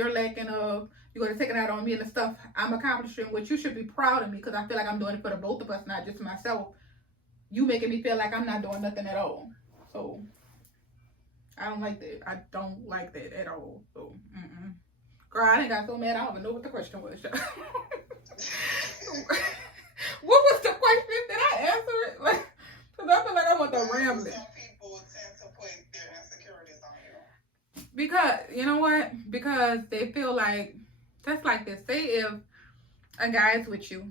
you're lacking of, you're going to take it out on me and the stuff I'm accomplishing, which you should be proud of me because I feel like I'm doing it for the both of us, not just myself. You making me feel like I'm not doing nothing at all. So I don't like that. I don't like that at all. So, girl, I done got so mad I don't even know what the question was. What was the question? Did I answer it? Like, because I feel like I want to ramble it. Some people tend to put their insecurities on you. Because, you know what? Because they feel like, just like this. Say if a guy's with you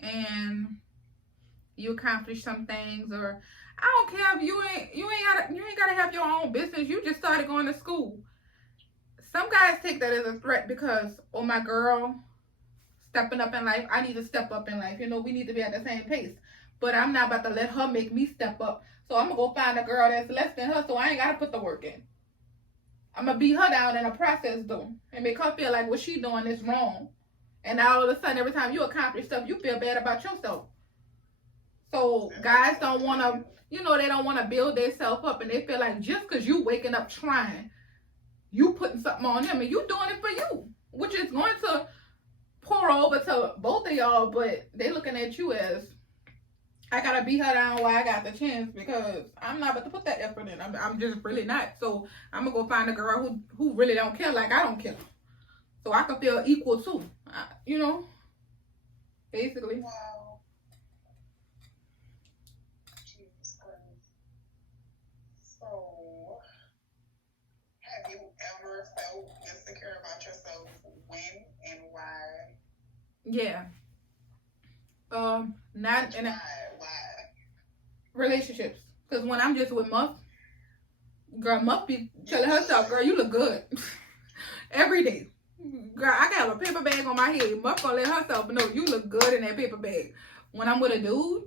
and you accomplish some things, or I don't care if you ain't gotta have your own business. You just started going to school. Some guys take that as a threat because, oh, my girl stepping up in life, I need to step up in life. You know, we need to be at the same pace. But I'm not about to let her make me step up. So I'm gonna go find a girl that's less than her, so I ain't gotta put the work in. I'm gonna beat her down in the process though, and make her feel like what she doing is wrong. And now all of a sudden, every time you accomplish stuff, you feel bad about yourself. So guys don't want to, you know, they don't want to build themselves up, and they feel like just because you waking up trying, you putting something on them, and you doing it for you, which is going to pour over to both of y'all. But they looking at you as, I gotta beat her down while I got the chance because I'm not about to put that effort in. I'm just really not. So I'm gonna go find a girl who really don't care like I don't care, so I can feel equal too. You know, basically. Wow. Jesus Christ. So, have you ever felt insecure about yourself? When and why? Yeah. Not in why relationships. Because when I'm just with Muff, girl, Muff be telling herself, girl, you look good. Every day. Girl, I got a paper bag on my head. Muff gonna let herself know you look good in that paper bag. When I'm with a dude,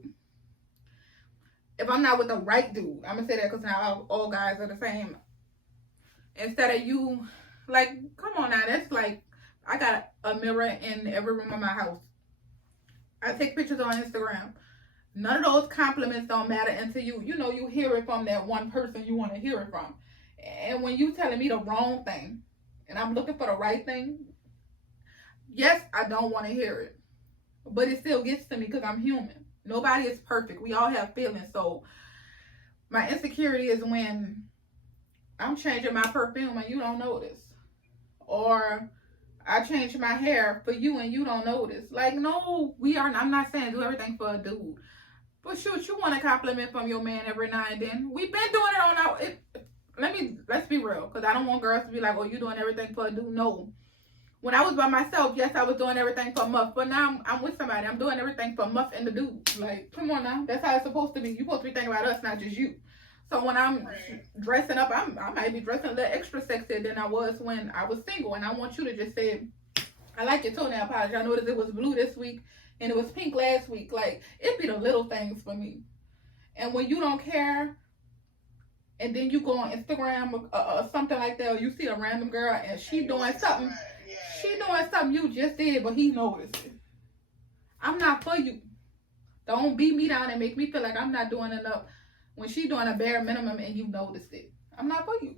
if I'm not with the right dude, I'm gonna say that because now all guys are the same. Instead of you, like, come on now, that's like, I got a mirror in every room of my house. I take pictures on Instagram. None of those compliments don't matter until you know, you hear it from that one person you want to hear it from. And when you telling me the wrong thing, and I'm looking for the right thing, yes, I don't want to hear it. But it still gets to me because I'm human. Nobody is perfect. We all have feelings. So my insecurity is when I'm changing my perfume and you don't notice. Or I change my hair for you and you don't notice. Like, no, I'm not saying do everything for a dude. But shoot, you want a compliment from your man every now and then. We've been doing it on our... Let's be real. Because I don't want girls to be like, oh, you doing everything for a dude. No. When I was by myself, yes, I was doing everything for Muff. But now I'm with somebody. I'm doing everything for Muff and the dude. Like, come on now. That's how it's supposed to be. You're supposed to be thinking about us, not just you. So when I'm dressing up, I might be dressing a little extra sexier than I was when I was single. And I want you to just say, I like your toenail polish. I noticed it was blue this week and it was pink last week. Like, it be the little things for me. And when you don't care, and then you go on Instagram or something like that, or you see a random girl and she doing something, you just did, but he noticed it. I'm not for you. Don't beat me down and make me feel like I'm not doing enough when she doing a bare minimum and you noticed it. I'm not for you.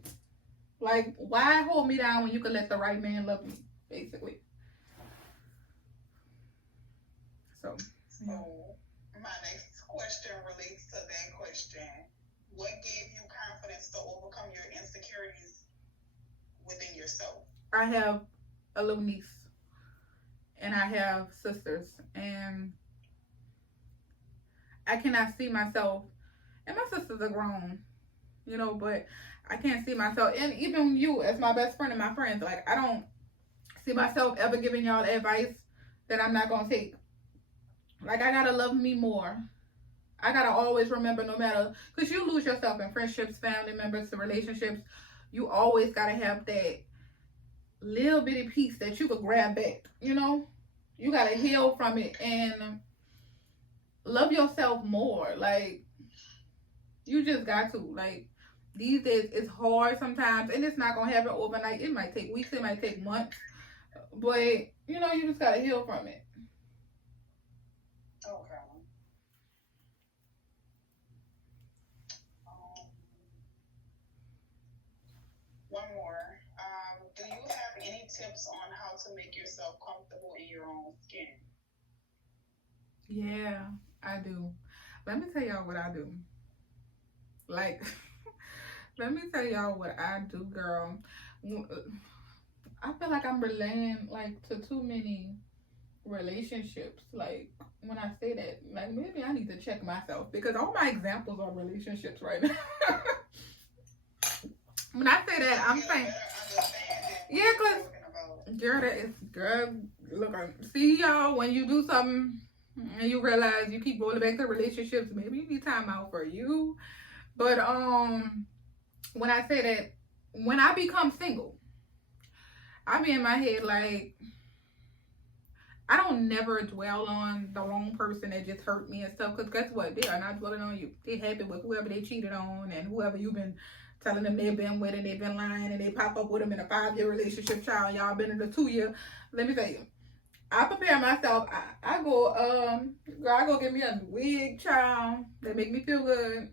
Like, why hold me down when you can let the right man love me, basically? So my next question relates to that question. What gave you confidence to overcome your insecurities within yourself? I have a little niece and I have sisters, and I cannot see myself, and my sisters are grown, you know, but I can't see myself, and even you as my best friend and my friends, like, I don't see myself ever giving y'all advice that I'm not gonna take. Like, I gotta love me more. I gotta always remember, no matter, because you lose yourself in friendships, family members, relationships, you always gotta have that little bitty piece that you could grab back, you know? You gotta heal from it and love yourself more. Like, you just got to. Like, these days, it's hard sometimes, and it's not gonna happen overnight. It might take weeks, it might take months, but, you know, you just gotta heal from it. Okay. One more. Do you have any tips make yourself comfortable in your own skin? Yeah, I do. Let me tell y'all what I do. Like, let me tell y'all what I do, girl. I feel like I'm relaying like to too many relationships. Like when I say that, like maybe I need to check myself because all my examples are relationships right now. When I say that, I'm saying, yeah, cause girl, that is girl. Look, see y'all when you do something and you realize you keep going back to relationships. Maybe you need time out for you. But when I say that, when I become single, I be in my head like I don't never dwell on the wrong person that just hurt me and stuff. Cause guess what? They are not dwelling on you. They happy with whoever they cheated on and whoever you've been telling them they've been with and they've been lying and they pop up with them in a 5-year relationship, child. Y'all been in a 2-year. Let me tell you, I prepare myself. I go girl, I go get me a wig, child. That make me feel good.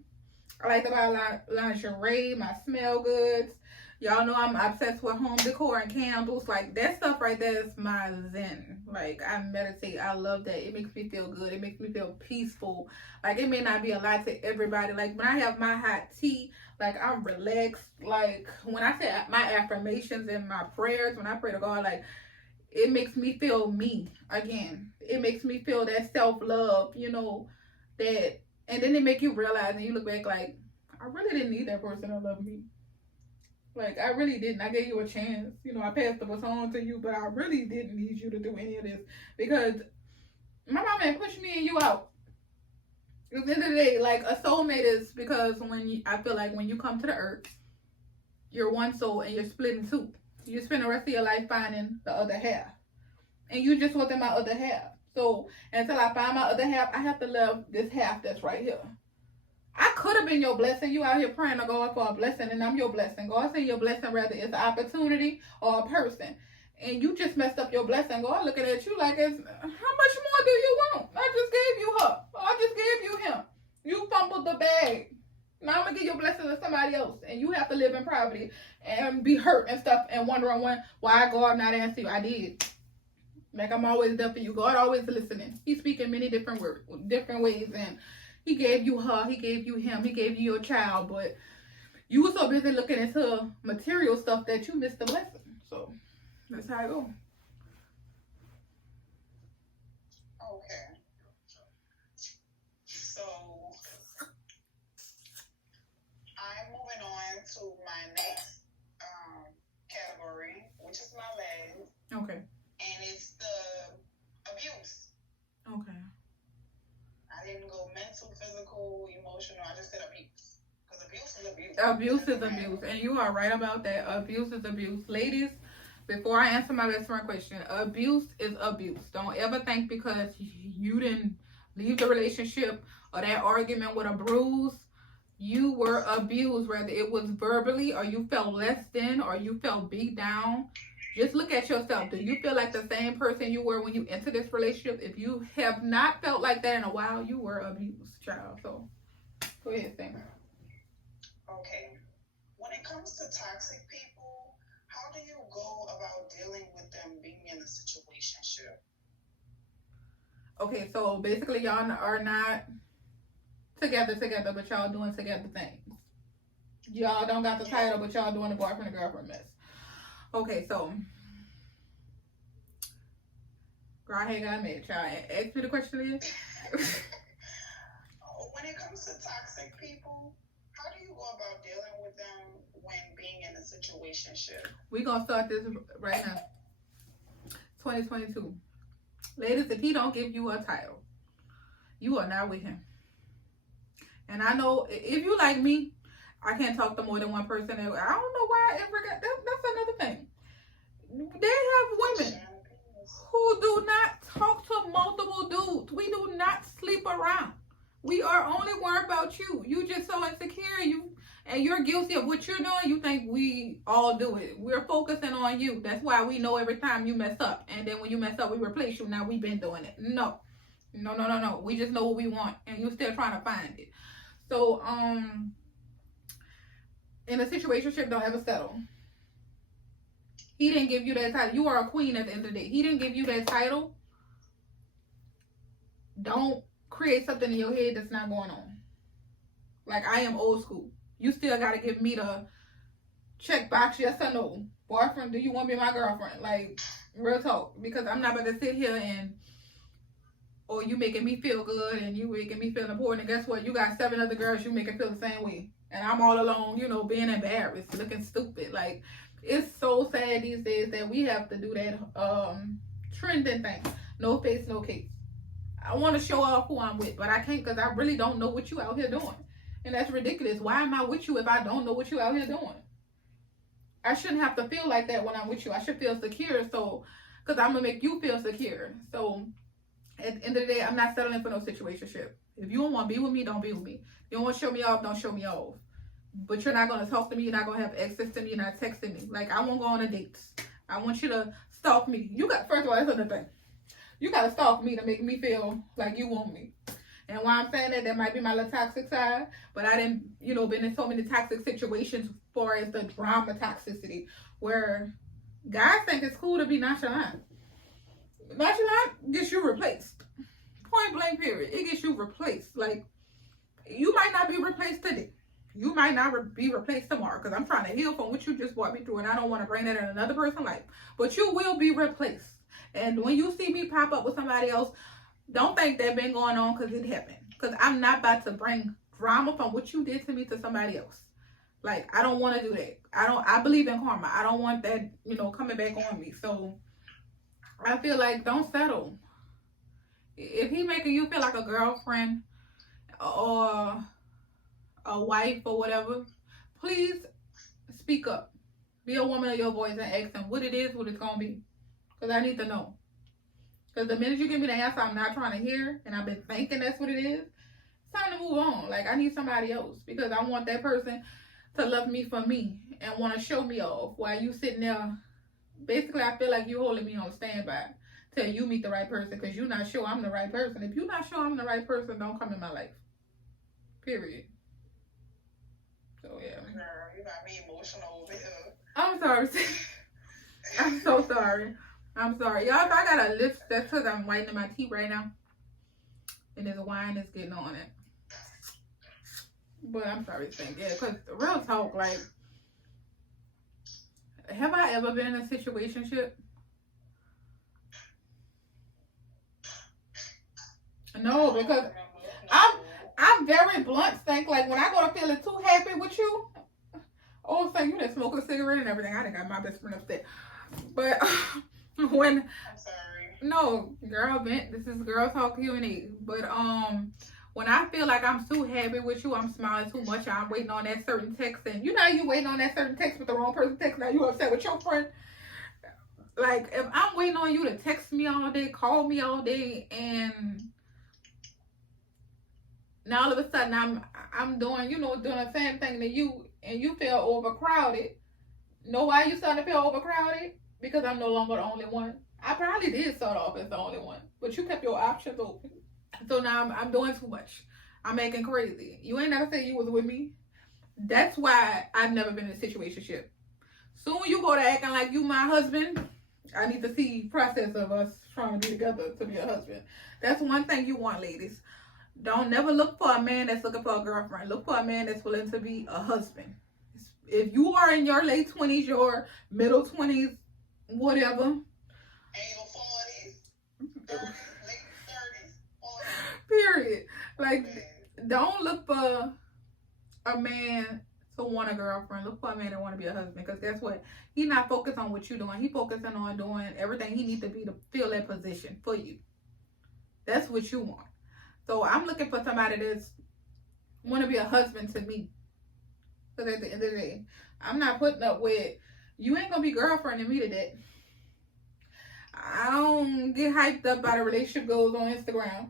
I like to buy lingerie, my smell goods. Y'all know I'm obsessed with home decor and candles. Like that stuff right there is my zen. Like I meditate. I love that. It makes me feel good. It makes me feel peaceful. Like it may not be a lot to everybody. Like when I have my hot tea, like I'm relaxed. Like when I say my affirmations and my prayers, when I pray to God, like it makes me feel me again. It makes me feel that self-love, you know, that, and then it make you realize and you look back like, I really didn't need that person to love me. Like, I really didn't. I gave you a chance. You know, I passed the baton to you, but I really didn't need you to do any of this because my mama ain't pushing me and you out. At the end of the day, like, a soulmate is because I feel like when you come to the earth, you're one soul and you're split in two. You spend the rest of your life finding the other half. And you just wasn't my other half. So, until I find my other half, I have to love this half that's right here. I could have been your blessing. You out here praying to God for a blessing, and I'm your blessing. God saying your blessing rather is an opportunity or a person. And you just messed up your blessing. God looking at you like, how much more do you want? I just gave you her. I just gave you him. You fumbled the bag. Now I'm going to give your blessing to somebody else. And you have to live in poverty and be hurt and stuff and wondering why God not answer you. I did. Like I'm always there for you. God always listening. He speak in many different ways, and he gave you her, he gave you him, he gave you your child, but you were so busy looking into material stuff that you missed the blessing. So that's how I go. Okay. So I'm moving on to my next category, which is my last. Okay. And it's the abuse. Okay. I didn't go mental, physical, emotional. I just said abuse. Because abuse is abuse. Abuse is abuse. And you are right about that. Abuse is abuse. Ladies, before I answer my best friend question, abuse is abuse. Don't ever think because you didn't leave the relationship or that argument with a bruise, you were abused. Whether it was verbally or you felt less than or you felt beat down. Just look at yourself. Do you feel like the same person you were when you entered this relationship? If you have not felt like that in a while, you were abused, child. So, go ahead, Sam. Okay. When it comes to toxic people, how do you go about dealing with them being in a situationship? Okay, so basically y'all are not together, but y'all doing together things. Y'all don't got the title, but y'all doing the boyfriend and girlfriend mess. Okay, so girl, I ain't got mad, child. Ask me the question again. When it comes to toxic people, how do you go about dealing with them when being in a situationship? We're gonna start this right now. 2022. Ladies, if he don't give you a title, you are not with him. And I know if you like me, I can't talk to more than one person. I don't know why I ever got that. That's another thing. They have women who do not talk to multiple dudes. We do not sleep around. We are only worried about you. You just so insecure. And you're guilty of what you're doing. You think we all do it. We're focusing on you. That's why we know every time you mess up. And then when you mess up, we replace you. Now we've been doing it. No. We just know what we want. And you're still trying to find it. So, in a situationship, don't ever settle. He didn't give you that title. You are a queen at the end of the day. He didn't give you that title. Don't create something in your head that's not going on. Like, I am old school. You still got to give me the check box, yes or no. Boyfriend, do you want to be my girlfriend? Like, real talk. Because I'm not about to sit here and, or you making me feel good and you making me feel important. And guess what? You got 7 other girls you making feel the same way. And I'm all alone, you know, being embarrassed, looking stupid. Like, it's so sad these days that we have to do that trending thing. No face, no case. I want to show off who I'm with, but I can't because I really don't know what you out here doing. And that's ridiculous. Why am I with you if I don't know what you out here doing? I shouldn't have to feel like that when I'm with you. I should feel secure, so, because I'm going to make you feel secure. So, at the end of the day, I'm not settling for no situationship. If you don't want to be with me, don't be with me. If you don't want to show me off, don't show me off. But you're not going to talk to me. You're not going to have access to me. You're not texting me. Like, I won't go on a date. I want you to stalk me. First of all, that's another thing. You got to stalk me to make me feel like you want me. And why I'm saying that might be my little toxic side. But I didn't, you know, been in so many toxic situations as far as the drama toxicity. Where guys think it's cool to be nonchalant. Nonchalant gets you replaced. Point blank period. It gets you replaced. Like, you might not be replaced today. You might not be replaced tomorrow. Because I'm trying to heal from what you just brought me through. And I don't want to bring that in another person's life. But you will be replaced. And when you see me pop up with somebody else, don't think that been going on because it happened. Because I'm not about to bring drama from what you did to me to somebody else. Like, I don't want to do that. I believe in karma. I don't want that, you know, coming back on me. So, I feel like don't settle. If he making you feel like a girlfriend or a wife or whatever, please speak up. Be a woman of your voice and ask him what it is, what it's going to be. Because I need to know. Because the minute you give me the answer I'm not trying to hear, and I've been thinking that's what it is, it's time to move on. Like, I need somebody else. Because I want that person to love me for me and want to show me off while you sitting there. Basically, I feel like you holding me on standby till you meet the right person because you're not sure I'm the right person. If you're not sure I'm the right person, don't come in my life. Period. So, yeah. Girl, you got me emotional over here. I'm sorry. I'm so sorry. I'm sorry. Y'all, if I got a lip, that's because I'm whitening my teeth right now. And there's a wine that's getting on it. But I'm sorry to think. Yeah, because real talk, like, have I ever been in a situationship? No, because I'm very blunt, think like when I go to feeling too happy with you, oh, so you done smoke a cigarette and everything. I done got my best friend upset. But when I'm sorry. No, girl, this is girl talk Q&A. But when I feel like I'm too happy with you, I'm smiling too much, I'm waiting on that certain text, and you know you waiting on that certain text with the wrong person text, now you upset with your friend. Like, if I'm waiting on you to text me all day, call me all day, and now all of a sudden I'm doing, you know, doing the same thing to you, and you feel overcrowded. Know why you starting to feel overcrowded? Because I'm no longer the only one. I probably did start off as the only one, but you kept your options open. So now I'm doing too much. I'm acting crazy. You ain't never said you was with me. That's why I've never been in a situationship. Soon you go to acting like you my husband. I need to see process of us trying to be together to be a husband. That's one thing you want, ladies. Don't never look for a man that's looking for a girlfriend. Look for a man that's willing to be a husband. If you are in your late 20s, your middle 20s, whatever. Ain't no 40s, 30s, late 30s, 40s. Period. Like, don't look for a man to want a girlfriend. Look for a man that want to be a husband. Because guess what? He's not focused on what you're doing. He's focusing on doing everything he needs to be to fill that position for you. That's what you want. So I'm looking for somebody that's want to be a husband to me. Because at the end of the day, I'm not putting up with, you ain't going to be girlfriending me today. I don't get hyped up by the relationship goals on Instagram.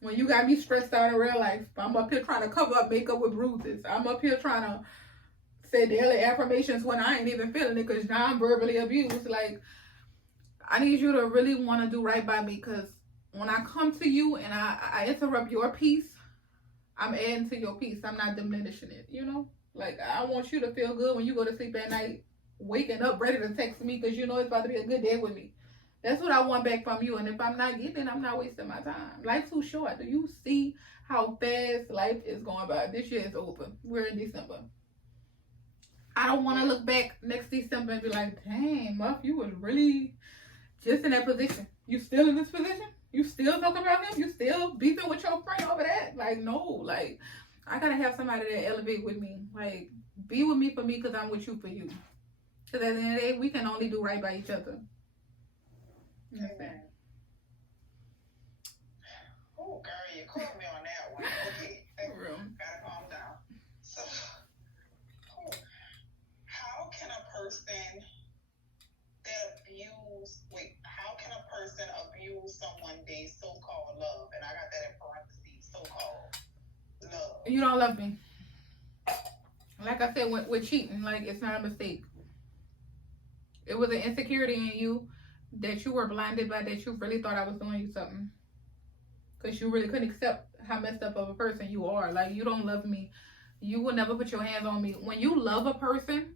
When you got me stressed out in real life, I'm up here trying to cover up makeup with bruises. I'm up here trying to say daily affirmations when I ain't even feeling it because now I'm verbally abused. Like, I need you to really want to do right by me because when I come to you and I interrupt your peace, I'm adding to your peace. I'm not diminishing it, you know? Like, I want you to feel good when you go to sleep at night waking up ready to text me because you know it's about to be a good day with me. That's what I want back from you. And if I'm not getting it, I'm not wasting my time. Life's too short. Do you see how fast life is going by? This year is over. We're in December. I don't want to look back next December and be like, dang, Muff, you was really just in that position. You still in this position? You still talking about him? You still beefing with your friend over that? Like, no. Like, I got to have somebody that elevate with me. Like, be with me for me because I'm with you for you. Because at the end of the day, we can only do right by each other. Amen. Oh, girl, you caught me on that one. Okay. Gotta calm down. So, how can a person how can a person abuse someone they so-called love? And I got that in parentheses, so-called love. You don't love me. Like I said, with cheating, like, it's not a mistake. It was an insecurity in you that you were blinded by, that you really thought I was doing you something. Because you really couldn't accept how messed up of a person you are. Like, you don't love me. You will never put your hands on me. When you love a person,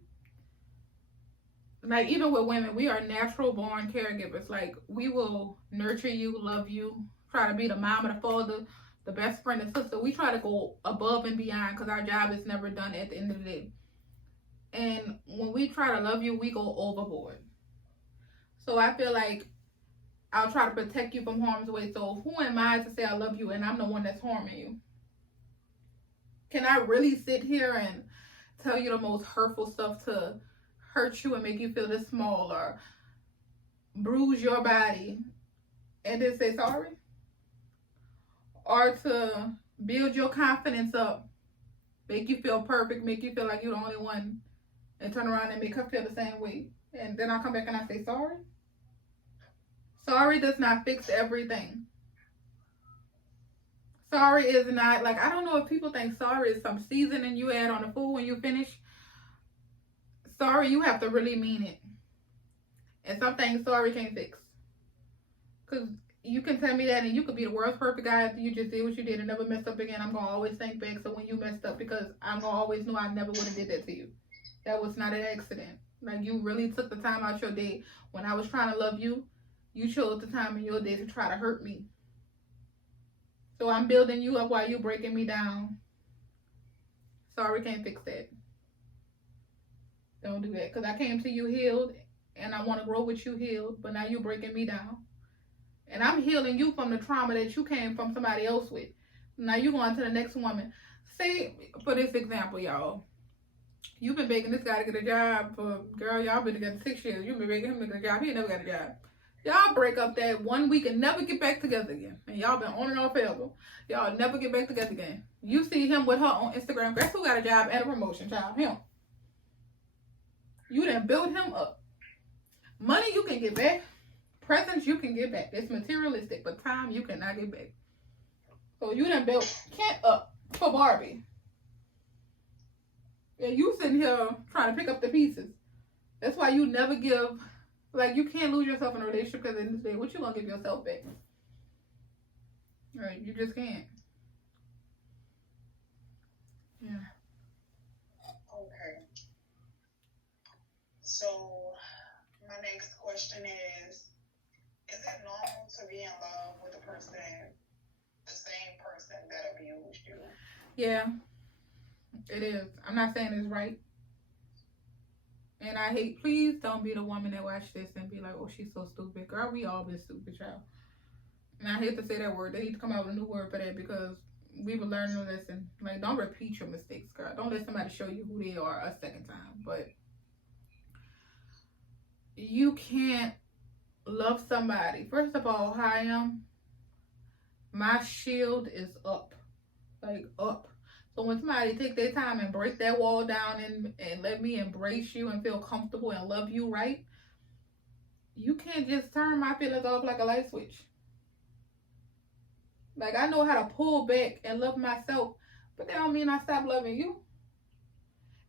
like, even with women, we are natural born caregivers. Like, we will nurture you, love you, try to be the mom and the father, the best friend and sister. We try to go above and beyond because our job is never done at the end of the day. And when we try to love you, we go overboard. So I feel like I'll try to protect you from harm's way. So who am I to say I love you and I'm the one that's harming you? Can I really sit here and tell you the most hurtful stuff to hurt you and make you feel this small or bruise your body and then say sorry? Or to build your confidence up, make you feel perfect, make you feel like you're the only one, and turn around and make her feel the same way? And then I'll come back and I say sorry? Sorry does not fix everything. Sorry is not, like, I don't know if people think sorry is some seasoning you add on the food when you finish. Sorry, you have to really mean it. And some things sorry can't fix. Because you can tell me that and you could be the world's perfect guy after you just did what you did and never messed up again. I'm going to always think back to when you messed up because I'm going to always know I never would have did that to you. That was not an accident. Like, you really took the time out your day. When I was trying to love you, you chose the time in your day to try to hurt me. So I'm building you up while you're breaking me down. Sorry can't fix that. Don't do that. Because I came to you healed and I want to grow with you healed. But now you're breaking me down. And I'm healing you from the trauma that you came from somebody else with. Now you're going to the next woman. Say, for this example, y'all. You've been begging this guy to get a job for, girl, y'all been together 6 years. You've been begging him to get a job. He ain't never got a job. Y'all break up that 1 week and never get back together again. And y'all been on and off forever. Y'all never get back together again. You see him with her on Instagram. Guess who got a job and a promotion, child? Him. You done build him up. Money you can get back. Presents you can get back. It's materialistic, but time you cannot get back. So you done built Kent up for Barbie. And you sitting here trying to pick up the pieces. That's why you never give. Like, you can't lose yourself in a relationship because in this day, what you gonna give yourself back? Right, you just can't. Yeah. Okay. So, my next question is it normal to be in love with a person, the same person that abused you? Yeah, it is. I'm not saying it's right. And I hate, please don't be the woman that watch this and be like, oh, she's so stupid. Girl, we all been stupid, child. And I hate to say that word. They need to come out with a new word for that because we were learning a lesson. Like, don't repeat your mistakes, girl. Don't let somebody show you who they are a second time. But you can't love somebody. First of all, how I am, my shield is up. Like, up. So when somebody take their time and break that wall down and let me embrace you and feel comfortable and love you right, you can't just turn my feelings off like a light switch. Like, I know how to pull back and love myself, but that don't mean I stop loving you.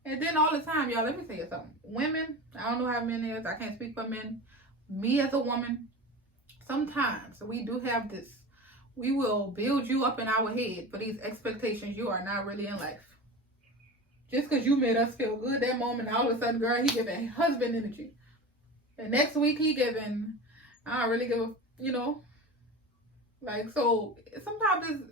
And then all the time, y'all, let me tell you something. Women, I don't know how men is. I can't speak for men. Me as a woman, sometimes we do have this. We will build you up in our head for these expectations you are not really in life. just because you made us feel good that moment, all of a sudden, girl, he giving husband energy. And next week he giving, I don't really give a, you know, like, so sometimes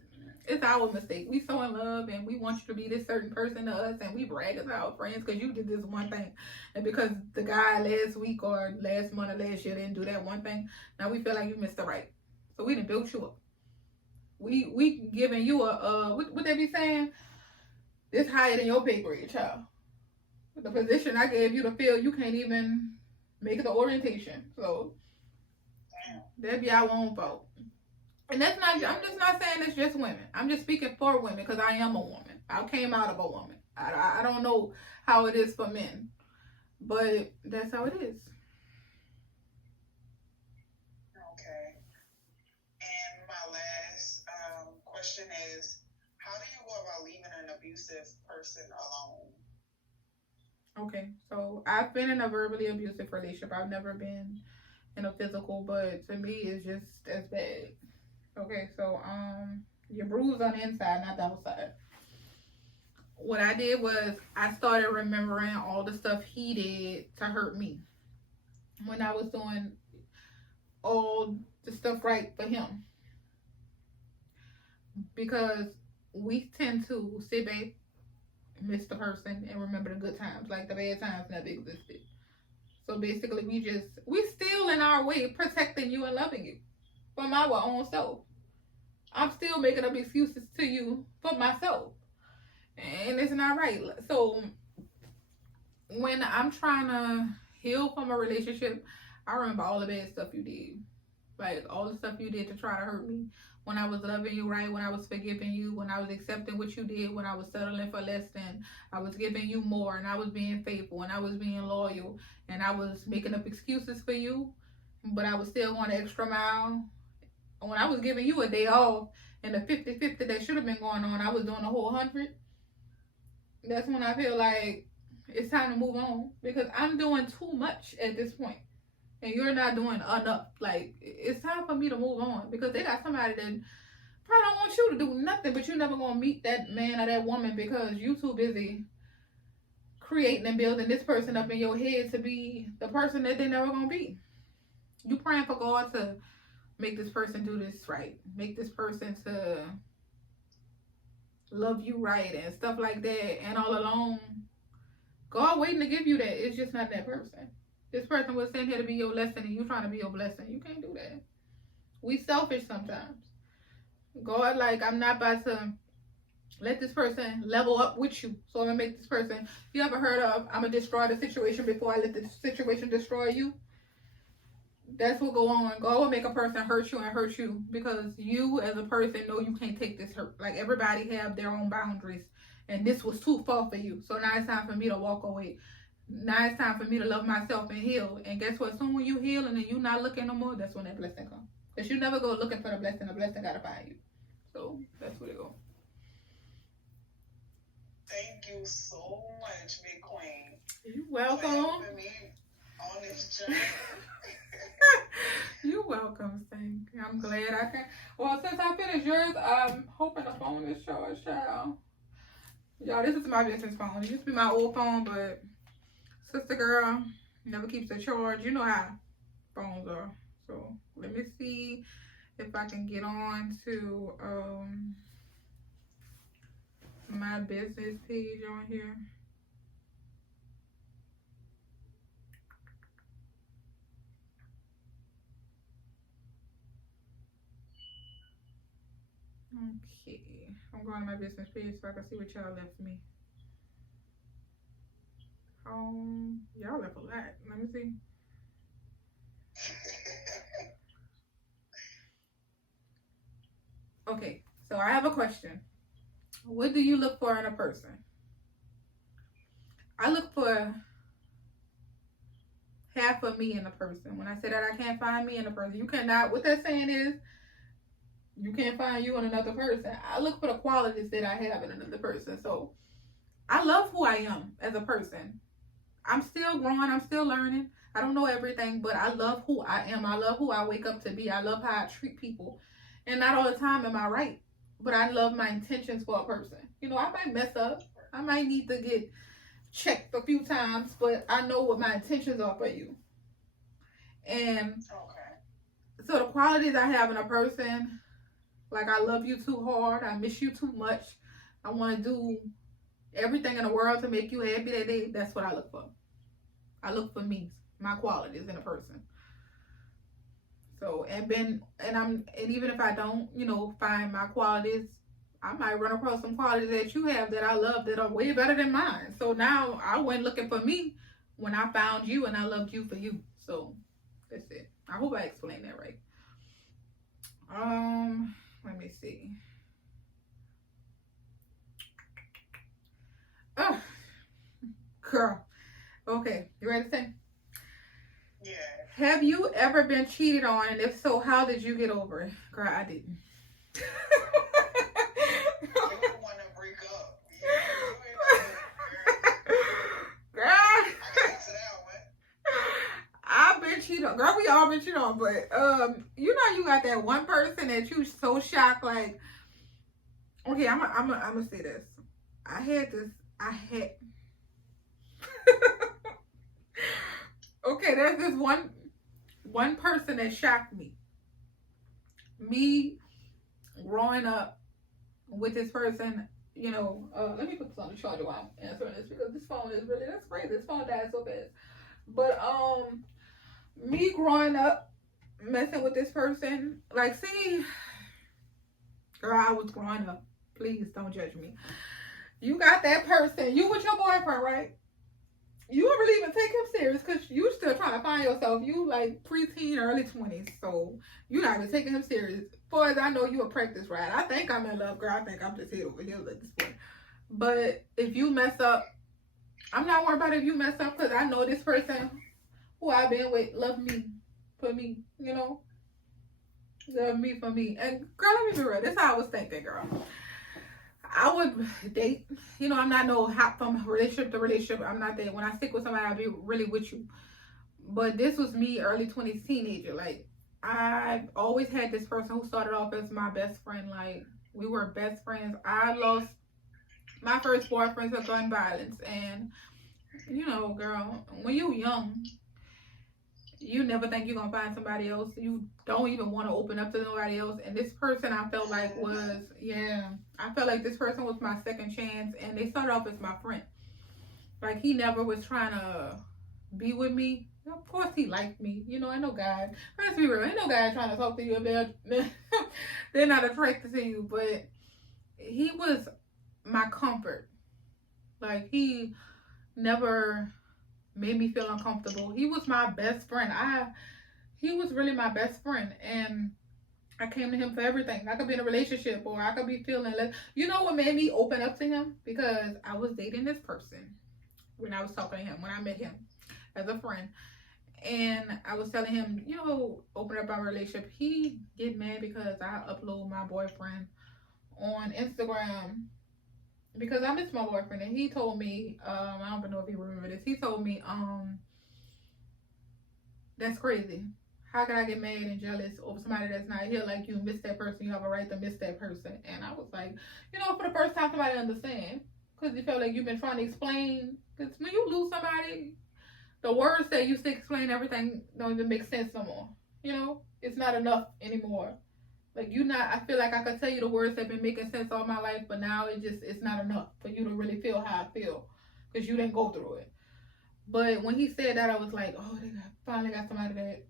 it's our mistake. We so in love and we want you to be this certain person to us, and we brag as our friends because you did this one thing, and because the guy last week or last month or last year didn't do that one thing, now we feel like you missed the right. So we done built you up. We giving you a what they be saying? This higher than your pay grade, child. The position I gave you to fill, you can't even make the orientation. So that be our own fault. And that's not, I'm just not saying it's just women. I'm just speaking for women because I am a woman. I came out of a woman. I don't know how it is for men, but that's how it is. Okay. And my last question is, how do you go about leaving an abusive person alone? Okay, so I've been in a verbally abusive relationship. I've never been in a physical, but to me, it's just as bad. Okay, so you're bruised on the inside, not the outside. What I did was I started remembering all the stuff he did to hurt me when I was doing all the stuff right for him. Because we tend to sit back, miss the person, and remember the good times, like the bad times never existed. So basically, we still in our way protecting you and loving you from our own self. I'm still making up excuses to you for myself, and it's not right. So when I'm trying to heal from a relationship, I remember all the bad stuff you did, like all the stuff you did to try to hurt me. When I was loving you right, when I was forgiving you, when I was accepting what you did, when I was settling for less than, I was giving you more, and I was being faithful, and I was being loyal, and I was making up excuses for you, but I was still going the extra mile. When I was giving you a day off, and the 50-50 that should have been going on, I was doing a whole 100. That's when I feel like it's time to move on, because I'm doing too much at this point. And you're not doing enough. Like, it's time for me to move on, because they got somebody that probably don't want you to do nothing, but you're never gonna meet that man or that woman because you too busy creating and building this person up in your head to be the person that they're never gonna be. You praying for God to make this person do this right, make this person to love you right and stuff like that, and all along God waiting to give you that. It's just not that person. This person was sent here to be your lesson, and you trying to be your blessing. You can't do that. We selfish sometimes. God, like, I'm not about to let this person level up with you. So I'm going to make this person, you ever heard of, I'm going to destroy the situation before I let the situation destroy you? That's what go on. God will make a person hurt you and hurt you because you as a person know you can't take this hurt. Like, everybody have their own boundaries, and this was too far for you. So now it's time for me to walk away. Now it's time for me to love myself and heal. And guess what? Soon when you heal and then you not looking no more, that's when that blessing comes. Because you never go looking for the blessing gotta find you. So that's where it go. Thank you so much, Big Queen. You're welcome. For helping me on this journey. You're welcome, Sting. I'm glad I can. Well, since I finished yours, I'm hoping the phone is charged, child. Y'all, this is my business phone. It used to be my old phone, but sister girl never keeps a charge. You know how phones are. So let me see if I can get on to my business page on here. Okay, I'm going to my business page so I can see what y'all left me. Y'all left a lot. Let me see. Okay, so I have a question. What do you look for in a person? I look for half of me in a person. When I say that I can't find me in a person, you cannot, what that saying is, you can't find you in another person. I look for the qualities that I have in another person. So I love who I am as a person. I'm still growing. I'm still learning. I don't know everything, but I love who I am. I love who I wake up to be. I love how I treat people. And not all the time am I right, but I love my intentions for a person. You know, I might mess up. I might need to get checked a few times, but I know what my intentions are for you. And so the qualities I have in a person, like I love you too hard, I miss you too much, I want to do everything in the world to make you happy that day. That's what I look for. I look for me, my qualities in a person. So and even if I don't, find my qualities, I might run across some qualities that you have that I love that are way better than mine. So now I went looking for me when I found you and I loved you for you. So that's it. I hope I explained that right. Let me see. Oh, girl. Okay, you ready to say? Yeah. Have you ever been cheated on, and if so, how did you get over it? Girl, I didn't. You don't want to break up. Girl, I can answer that one. I've been cheated on. Girl, we all been cheated on, but you got that one person that you so shocked, like, okay, I'm gonna say this. I had okay, there's this one person that shocked me. Me growing up with this person, let me put this on the charger while I'm answering this because this phone is really, that's crazy. This phone died so fast. But me growing up messing with this person, like, see, girl, I was growing up. Please don't judge me. You got that person, you with your boyfriend, right? You don't really even take him serious because you still trying to find yourself. You like preteen, early 20s, so you're not even taking him serious. Far as I know, you a practice ride. I think I'm in love, girl. I think I'm just head over heels at this point. But if you mess up, I'm not worried about if you mess up because I know this person who I've been with love me for me, love me for me. And girl, let me be real. That's how I was thinking, girl. I would date, I'm not no hop from relationship to relationship. I'm not that. When I stick with somebody, I'll be really with you. But this was me, early 20s teenager. Like, I always had this person who started off as my best friend. Like, we were best friends. I lost my first boyfriend to gun violence. And, girl, when you young, you never think you're going to find somebody else. You don't even want to open up to nobody else. And this person I felt like I felt like this person was my second chance. And they started off as my friend. Like, he never was trying to be with me. Of course he liked me. Ain't no guy. Let's be real. Ain't no guy trying to talk to you if they're not attracted to you. But he was my comfort. Like, he never made me feel uncomfortable. He was my best friend. He was really my best friend, and I came to him for everything. I could be in a relationship, or I could be feeling like, what made me open up to him? Because I was dating this person when I was talking to him, when I met him as a friend, and I was telling him, open up our relationship. He get mad because I upload my boyfriend on Instagram. Because I miss my boyfriend, and he told me, I don't even know if he remember this. He told me, that's crazy. How can I get mad and jealous over somebody that's not here? Like, you miss that person, you have a right to miss that person. And I was like, for the first time, somebody understand. Because you felt like you've been trying to explain. Because when you lose somebody, the words that you say explain everything don't even make sense no more. It's not enough anymore. Like, I feel like I could tell you the words that have been making sense all my life, but now it's not enough for you to really feel how I feel because you didn't go through it. But when he said that, I was like, oh, finally got somebody that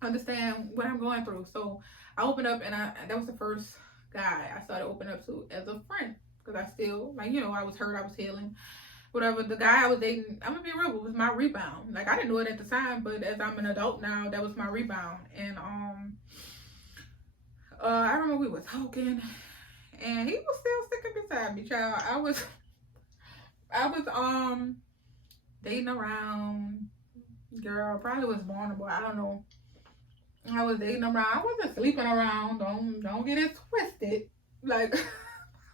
understand what I'm going through. So I opened up, and that was the first guy I started opening up to as a friend because I still, I was hurt, I was healing. Whatever, the guy I was dating, I'm gonna be real, it was my rebound. Like, I didn't know it at the time, but as I'm an adult now, that was my rebound. And I remember we were talking, and he was still sticking beside me, child. I was dating around, girl, probably was vulnerable. I don't know. I was dating around. I wasn't sleeping around. Don't get it twisted. Like,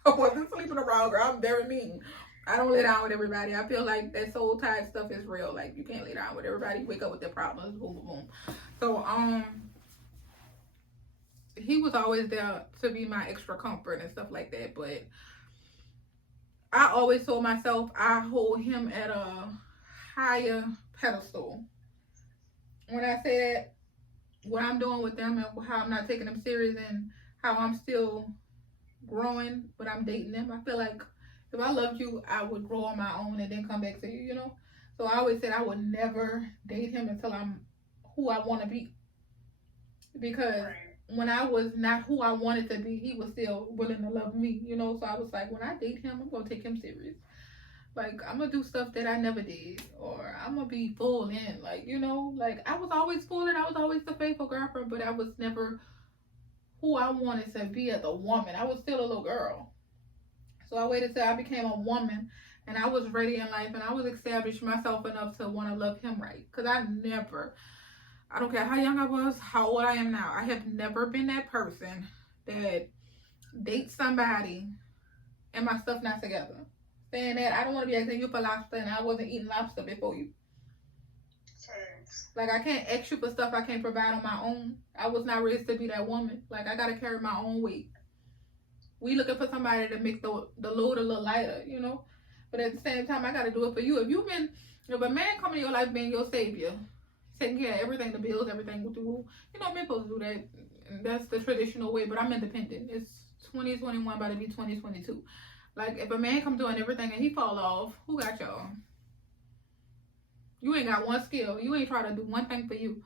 I wasn't sleeping around, girl. I'm very mean. I don't lay down with everybody. I feel like that soul tie stuff is real. Like, you can't lay down with everybody. You wake up with their problems. Boom, boom, boom. So, he was always there to be my extra comfort and stuff like that. But I always told myself I hold him at a higher pedestal. When I say that, what I'm doing with them and how I'm not taking them serious and how I'm still growing, but I'm dating them. I feel like if I loved you, I would grow on my own and then come back to you, you know? So I always said I would never date him until I'm who I want to be. Because when I was not who I wanted to be, he was still willing to love me, you know? So I was like, when I date him, I'm going to take him serious. Like, I'm going to do stuff that I never did. Or I'm going to be full in. Like, you know? Like, I was always full in. I was always the faithful girlfriend, but I was never who I wanted to be as a woman. I was still a little girl. So I waited till I became a woman and I was ready in life and I was established myself enough to want to love him right. Because I don't care how young I was, how old I am now, I have never been that person that dates somebody and my stuff not together. Saying that, I don't want to be asking you for lobster and I wasn't eating lobster before you. Like, I can't ask you for stuff I can't provide on my own. I was not raised to be that woman. Like, I got to carry my own weight. We looking for somebody to make the load a little lighter, you know? But at the same time, I got to do it for you. If a man come in your life being your savior, taking care of everything, the bills, everything with the rule, you know, men supposed to do that. That's the traditional way, but I'm independent. It's 2021, about to be 2022. Like, if a man come doing everything and he fall off, who got y'all? You ain't got one skill. You ain't trying to do one thing for you.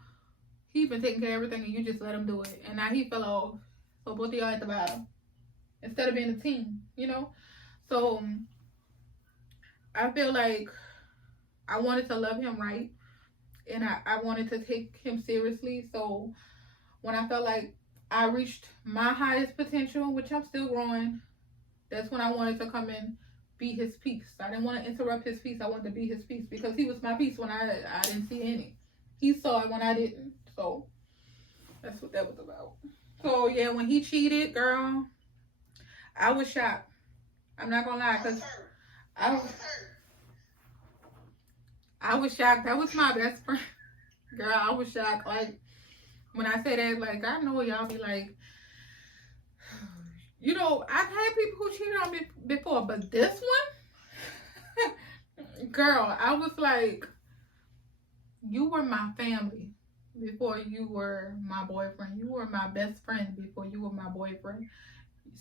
He been taking care of everything and you just let him do it. And now he fell off. So both of y'all at the bottom. Instead of being a team, you know? So I feel like I wanted to love him right. And I wanted to take him seriously. So when I felt like I reached my highest potential, which I'm still growing, that's when I wanted to come in, be his peace. I didn't want to interrupt his peace. I wanted to be his peace because he was my peace when I didn't see any. He saw it when I didn't. So that's what that was about. So yeah, when he cheated, girl, I was shocked. I'm not gonna lie, cause I was shocked. That was my best friend. Girl, I was shocked. Like, when I say that, like, I know y'all be like, you know, I've had people who cheated on me before, but this one, girl, I was like, you were my family before you were my boyfriend. You were my best friend before you were my boyfriend.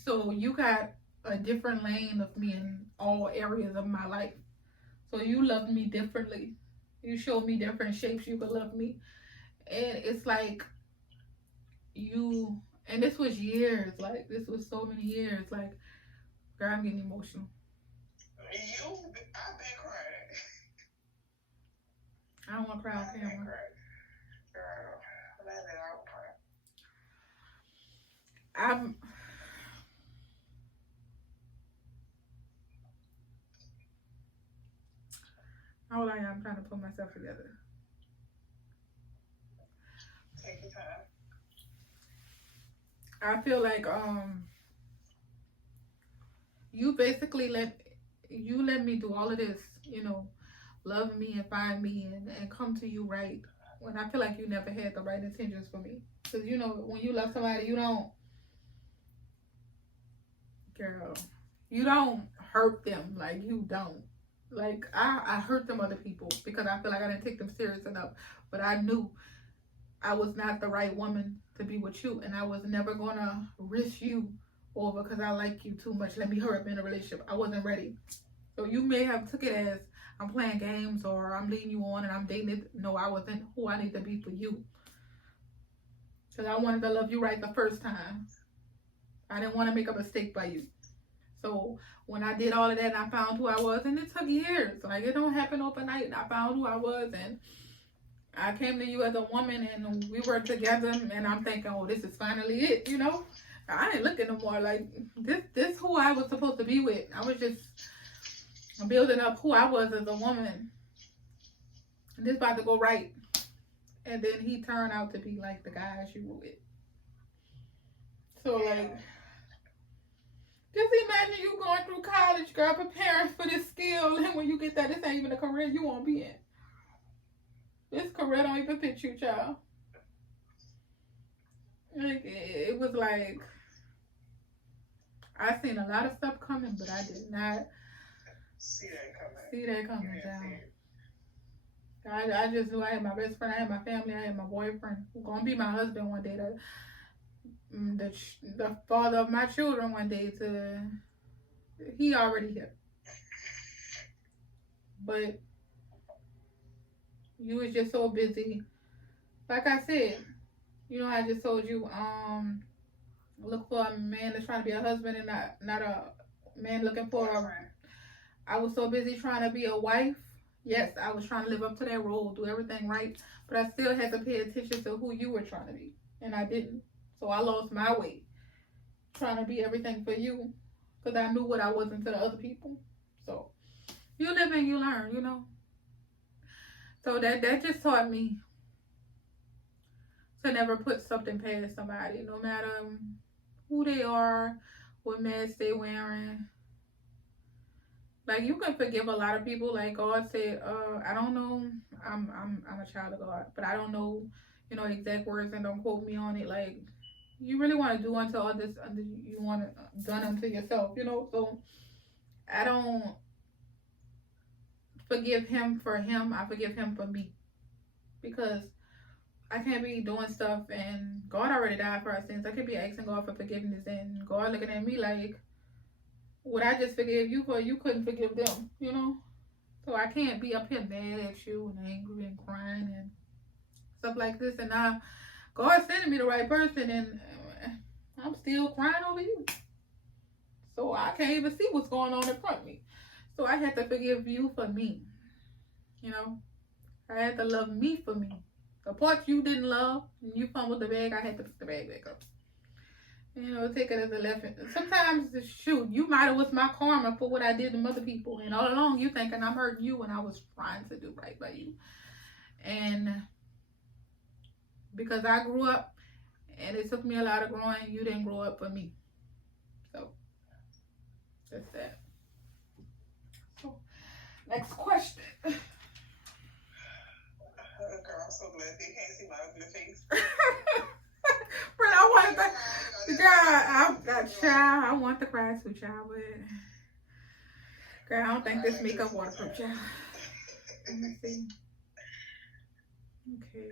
So you got a different lane of me in all areas of my life. So you loved me differently. You showed me different shapes you could love me. And it's like and this was years. Like, this was so many years. Like, girl, I'm getting emotional. I've been crying. I don't want to cry on camera. Girl, let it out. Hold on, I'm trying to put myself together. Take your time. I feel like you basically let me do all of this, you know, love me and find me and come to you right when I feel like you never had the right intentions for me. Because, you know, when you love somebody, you don't hurt them. Like, you don't. Like, I hurt them other people because I feel like I didn't take them serious enough. But I knew I was not the right woman to be with you. And I was never going to risk you over because I like you too much. Let me hurry up in a relationship. I wasn't ready. So you may have took it as I'm playing games or I'm leading you on and I'm dating it. No, I wasn't who I need to be for you. Because I wanted to love you right the first time. I didn't want to make a mistake by you. So when I did all of that and I found who I was, and it took years. Like, it don't happen overnight. And I found who I was and I came to you as a woman and we were together and I'm thinking, oh, this is finally it, you know? I ain't looking no more like this who I was supposed to be with. I was just building up who I was as a woman. And this about to go right. And then he turned out to be like the guys you were with. So like, just imagine you going through college, girl, preparing for this skill, and when you get that, this ain't even a career you want to be in. This career don't even fit you, child. Like, it was like, I seen a lot of stuff coming, but I did not See that coming. See that coming, Yeah, child. see it. I just knew I had my best friend, I had my family, I had my boyfriend, who's gonna be my husband one day, the father of my children one day. He already here, but you was just so busy. Like I said, you know, I just told you, look for a man that's trying to be a husband and not a man looking for a. I was so busy trying to be a wife. Yes, I was trying to live up to that role, do everything right, but I still had to pay attention to who you were trying to be, and I didn't. So I lost my way trying to be everything for you, because I knew what I wasn't to the other people. So you live and you learn, you know. So that just taught me to never put something past somebody, no matter who they are, what mask they wearing. Like, you can forgive a lot of people. Like God said, I don't know. I'm a child of God, but I don't know, you know, exact words, and don't quote me on it. Like, you really want to do unto others, you want it done unto yourself, you know. So I don't forgive him for him. I forgive him for me, because I can't be doing stuff and God already died for our sins. I can't be asking God for forgiveness and God looking at me like, what I just forgave you for, you couldn't forgive them, you know? So I can't be up here mad at you and angry and crying and stuff like this. And now God's sending me the right person, and I'm still crying over you. So I can't even see what's going on in front of me. So I had to forgive you for me, you know? I had to love me for me. The parts you didn't love, and you fumbled the bag, I had to pick the bag back up. You know, take it as a lesson. Sometimes, shoot, you might have was my karma for what I did to other people. And all along, you thinking I'm hurting you when I was trying to do right by you. And because I grew up, and it took me a lot of growing, you didn't grow up for me. So, that's that. So, next question. Girl, I'm so glad they can't see my ugly face. But I want to, girl, I want to cry too, child, but girl, I don't think this makeup waterproof, child. Let me see. Okay,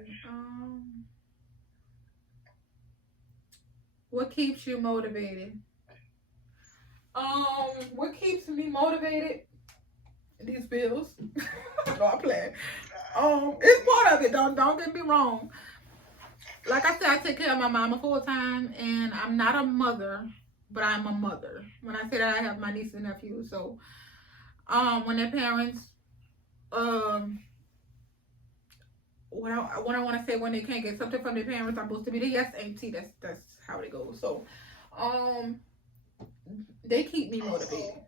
what keeps you motivated? What keeps me motivated? These bills. No, I'm playing. It's part of it. Don't get me wrong. Like I said, I take care of my mama full time, and I'm not a mother, but I'm a mother. When I say that, I have my niece and nephew. So, when their parents, what I want to say, when they can't get something from their parents, I'm supposed to be the yes auntie. That's how it goes. So, they keep me motivated.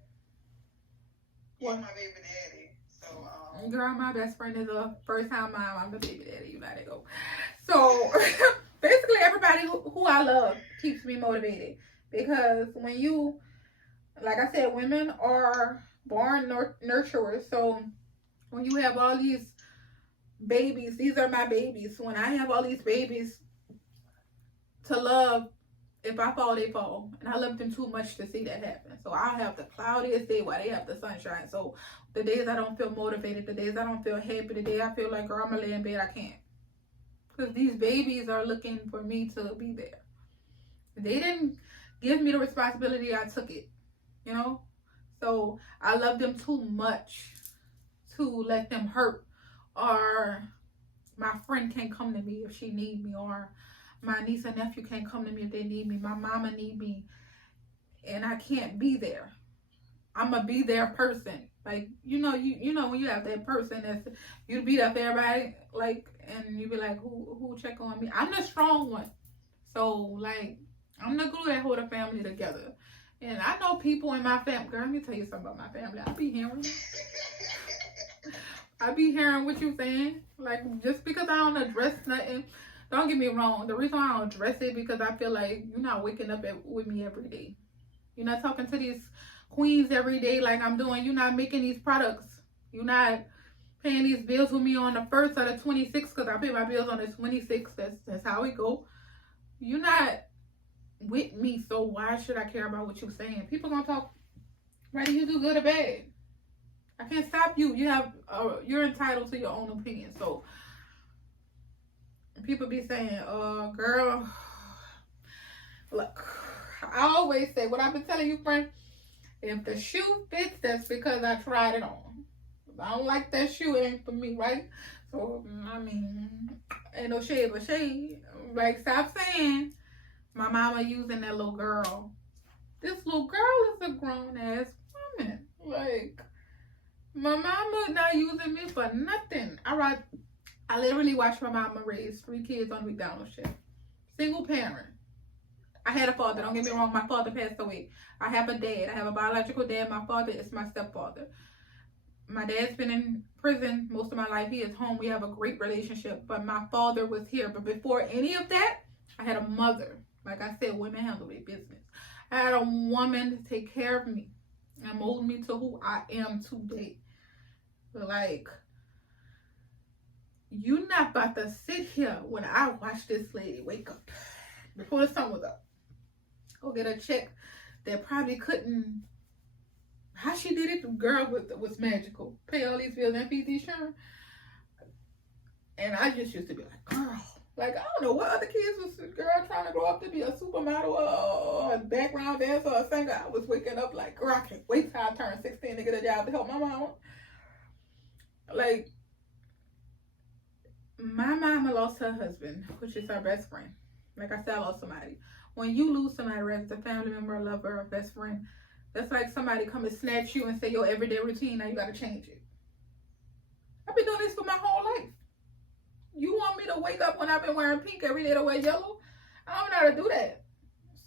You're my baby daddy. So, girl, my best friend is a first-time mom. I'm the baby daddy. You let it go. So, basically, everybody who I love keeps me motivated. Because when you, like I said, women are born nurturers. So, when you have all these babies, these are my babies. When I have all these babies to love, if I fall, they fall. And I love them too much to see that happen. So I'll have the cloudiest day while they have the sunshine. So the days I don't feel motivated, the days I don't feel happy, the day I feel like, girl, I'm going to lay in bed, I can't. Because these babies are looking for me to be there. They didn't give me the responsibility, I took it. You know? So I love them too much to let them hurt. Or my friend can't come to me if she need me. Or my niece and nephew can't come to me if they need me. My mama need me. And I can't be there. I'm a be there person. Like, you know when you have that person that's, you be there for everybody, like, and you be like, who check on me? I'm the strong one. So, like, I'm the glue that hold a family together. And I know people in my family. Girl, let me tell you something about my family. I be hearing what you saying. Like, just because I don't address nothing, don't get me wrong. The reason why I don't address it because I feel like you're not waking up with me every day. You're not talking to these queens every day like I'm doing. You're not making these products. You're not paying these bills with me on the 1st or the 26th because I pay my bills on the 26th. That's how it go. You're not with me, so why should I care about what you're saying? People gonna talk whether you do good or bad. I can't stop you. You're entitled to your own opinion. So people be saying, girl, look, I always say what I've been telling you, friend. If the shoe fits, that's because I tried it on. If I don't like that shoe, it ain't for me, right? So, I mean, ain't no shade but shade. Like, stop saying my mama using that little girl. This little girl is a grown-ass woman. Like, my mama not using me for nothing. I literally watched my mama raise 3 kids on McDonald's shift. Single parent. I had a father, don't get me wrong, my father passed away. I have a dad. I have a biological dad. My father is my stepfather. My dad's been in prison most of my life. He is home. We have a great relationship. But my father was here. But before any of that, I had a mother. Like I said, women handle their business. I had a woman to take care of me and mold me to who I am today. Like, you're not about to sit here when I watch this lady wake up before the sun was up. Go get a check that probably couldn't. How she did it, the girl was magical. Pay all these bills and feed these children. And I just used to be like, girl. Like, I don't know what other kids was, girl, trying to grow up to be a supermodel or a background dancer or a singer. I was waking up like, girl, I can't wait till I turn 16 to get a job to help my mom. Like, my mama lost her husband, which is her best friend. Like I said, I lost somebody. When you lose somebody, whether it's a family member, a lover, a best friend, that's like somebody come and snatch you and say your everyday routine, now you gotta change it. I've been doing this for my whole life. You want me to wake up when I've been wearing pink every day to wear yellow? I don't know how to do that.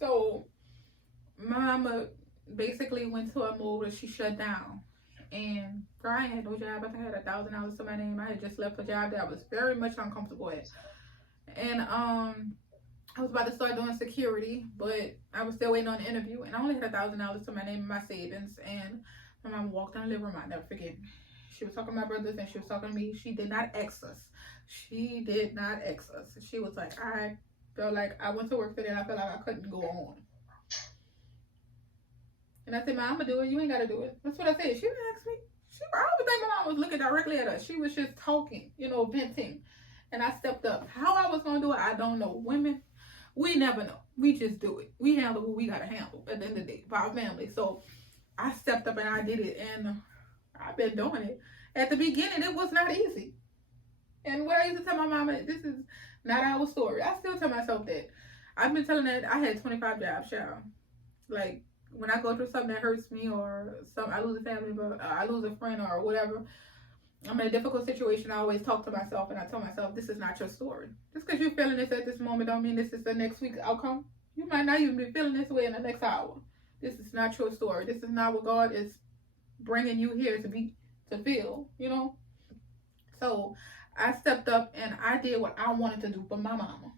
So my mama basically went to a mode where she shut down. And girl, I had no job. I think I had $1,000 to my name. I had just left a job that I was very much uncomfortable at. And I was about to start doing security, but I was still waiting on the interview. And I only had $1,000 to my name in my savings. And my mom walked in the living room. I'll never forget. She was talking to my brothers and she was talking to me. She did not X us. She did not X us. She was like, I felt like I went to work today and I felt like I couldn't go on. And I said, Mom, I'm going to do it. You ain't got to do it. That's what I said. She didn't ask me. I don't think my mom was looking directly at us. She was just talking, venting. And I stepped up. How I was going to do it, I don't know. Women, we never know. We just do it. We handle what we got to handle at the end of the day for our family. So I stepped up and I did it. And I've been doing it. At the beginning, it was not easy. And what I used to tell my mama, this is not our story. I still tell myself that. I've been telling that I had 25 jobs, child. Like, when I go through something that hurts me or I lose a family member, I lose a friend or whatever, I'm in a difficult situation, I always talk to myself and I tell myself, this is not your story. Just because you're feeling this at this moment don't mean this is the next week's outcome. You might not even be feeling this way in the next hour. This is not your story. This is not what God is bringing you here to feel, So I stepped up and I did what I wanted to do for my mama.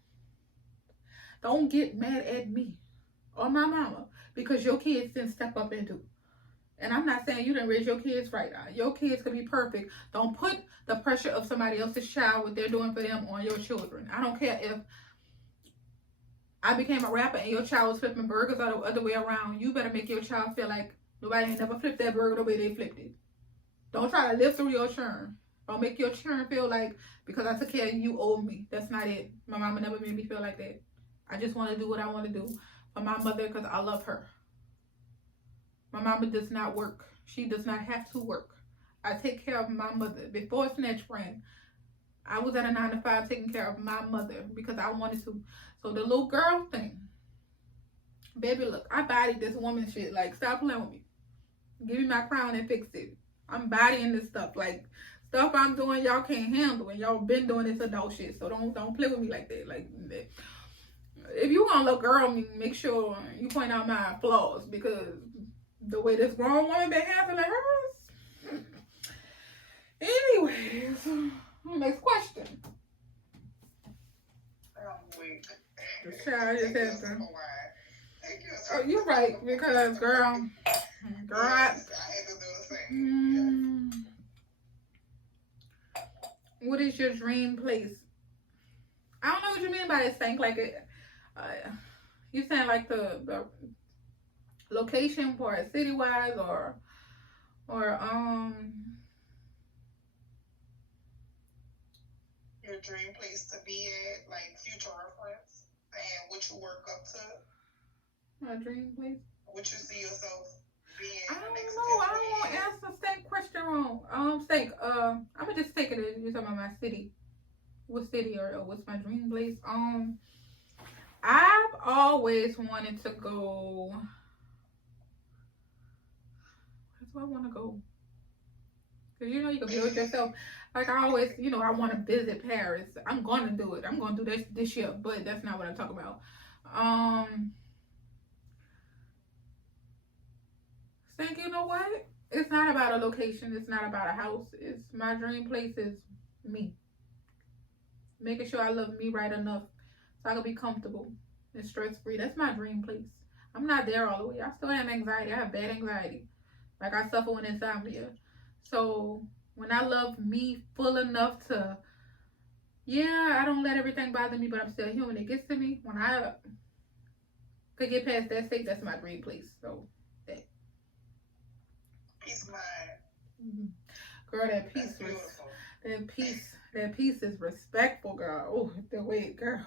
Don't get mad at me or my mama because your kids didn't step up and do. And I'm not saying you didn't raise your kids right. Your kids could be perfect. Don't put the pressure of somebody else's child, what they're doing for them, on your children. I don't care if I became a rapper and your child was flipping burgers or the other way around. You better make your child feel like nobody ain't never flipped that burger the way they flipped it. Don't try to live through your churn. Don't make your children feel like, because I took care of you, you owe me. That's not it. My mama never made me feel like that. I just want to do what I want to do for my mother because I love her. My mama does not work. She does not have to work. I take care of my mother. Before snatchedbrand, I was at a 9-to-5 taking care of my mother because I wanted to. So the little girl thing, baby, look, I bodied this woman shit. Like, stop playing with me. Give me my crown and fix it. I'm bodying this stuff. Like, stuff I'm doing, y'all can't handle, and y'all been doing this adult shit. So don't play with me like that. Like, if you gonna look girl me, make sure you point out my flaws, because the way this grown woman been handling hers. Anyways, next question. Weak. The child just had to. Oh, you're right, because girl, I had to do the same. What is your dream place? I don't know what you mean by this thing. Like, you saying like the location for it, city-wise, or Or your dream place to be at, like future reference, and what you work up to. my dream place. What you see yourself being I in the don't next know. 10, I 20 don't want to years. answer the same question wrong. Steak. I'm gonna just take it as you're talking about my city. What city or what's my dream place? I've always wanted to go. Where do I want to go? Cause you know you can build yourself. Like I always, I want to visit Paris. I'm gonna do it. I'm gonna do this year, but that's not what I'm talking about. Think you know what? It's not about a location. It's not about a house. It's my dream place is me. Making sure I love me right enough so I can be comfortable and stress free. That's my dream place. I'm not there all the way. I still have anxiety. I have bad anxiety. Like I suffer with insomnia. So when I love me full enough to, yeah, I don't let everything bother me, but I'm still human. It gets to me. When I could get past that state, that's my dream place. So that. Peace of mind. Mm-hmm. Girl, that peace That's beautiful. That peace is respectful, girl. Oh, the way, girl,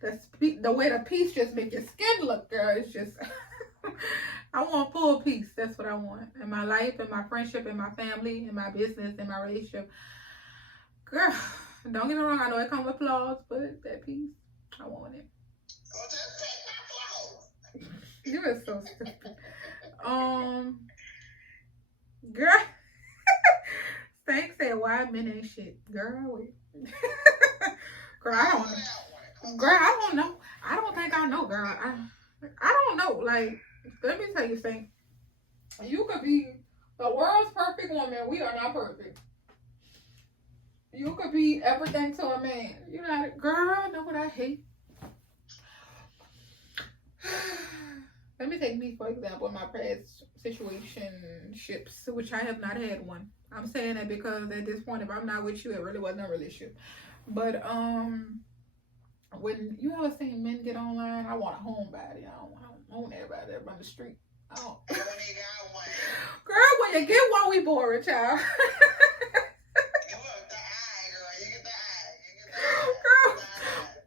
the way the peace just make your skin look, girl. It's just, I want full peace. That's what I want in my life, in my friendship, in my family, in my business, in my relationship. Girl, don't get me wrong. I know it comes with flaws, but that peace, I want it. So just take my flaws. You are so stupid. Girl. Stank said, "Why men ain't shit, girl." Wait. Girl, I don't know. Girl, I don't know. I don't think I know, girl. I don't know. Like, let me tell you, Stank. You could be the world's perfect woman. We are not perfect. You could be everything to a man. You know, girl. Know what I hate? Let me take me for example. My past situationships, which I have not had one. I'm saying that because at this point, if I'm not with you, it really wasn't a relationship. But when you ever seen men get online, I want a homebody. I don't own everybody that run the street. I don't. When they got one. Girl, when you get one, we boring, child. Look, the eye, girl. You get the eye.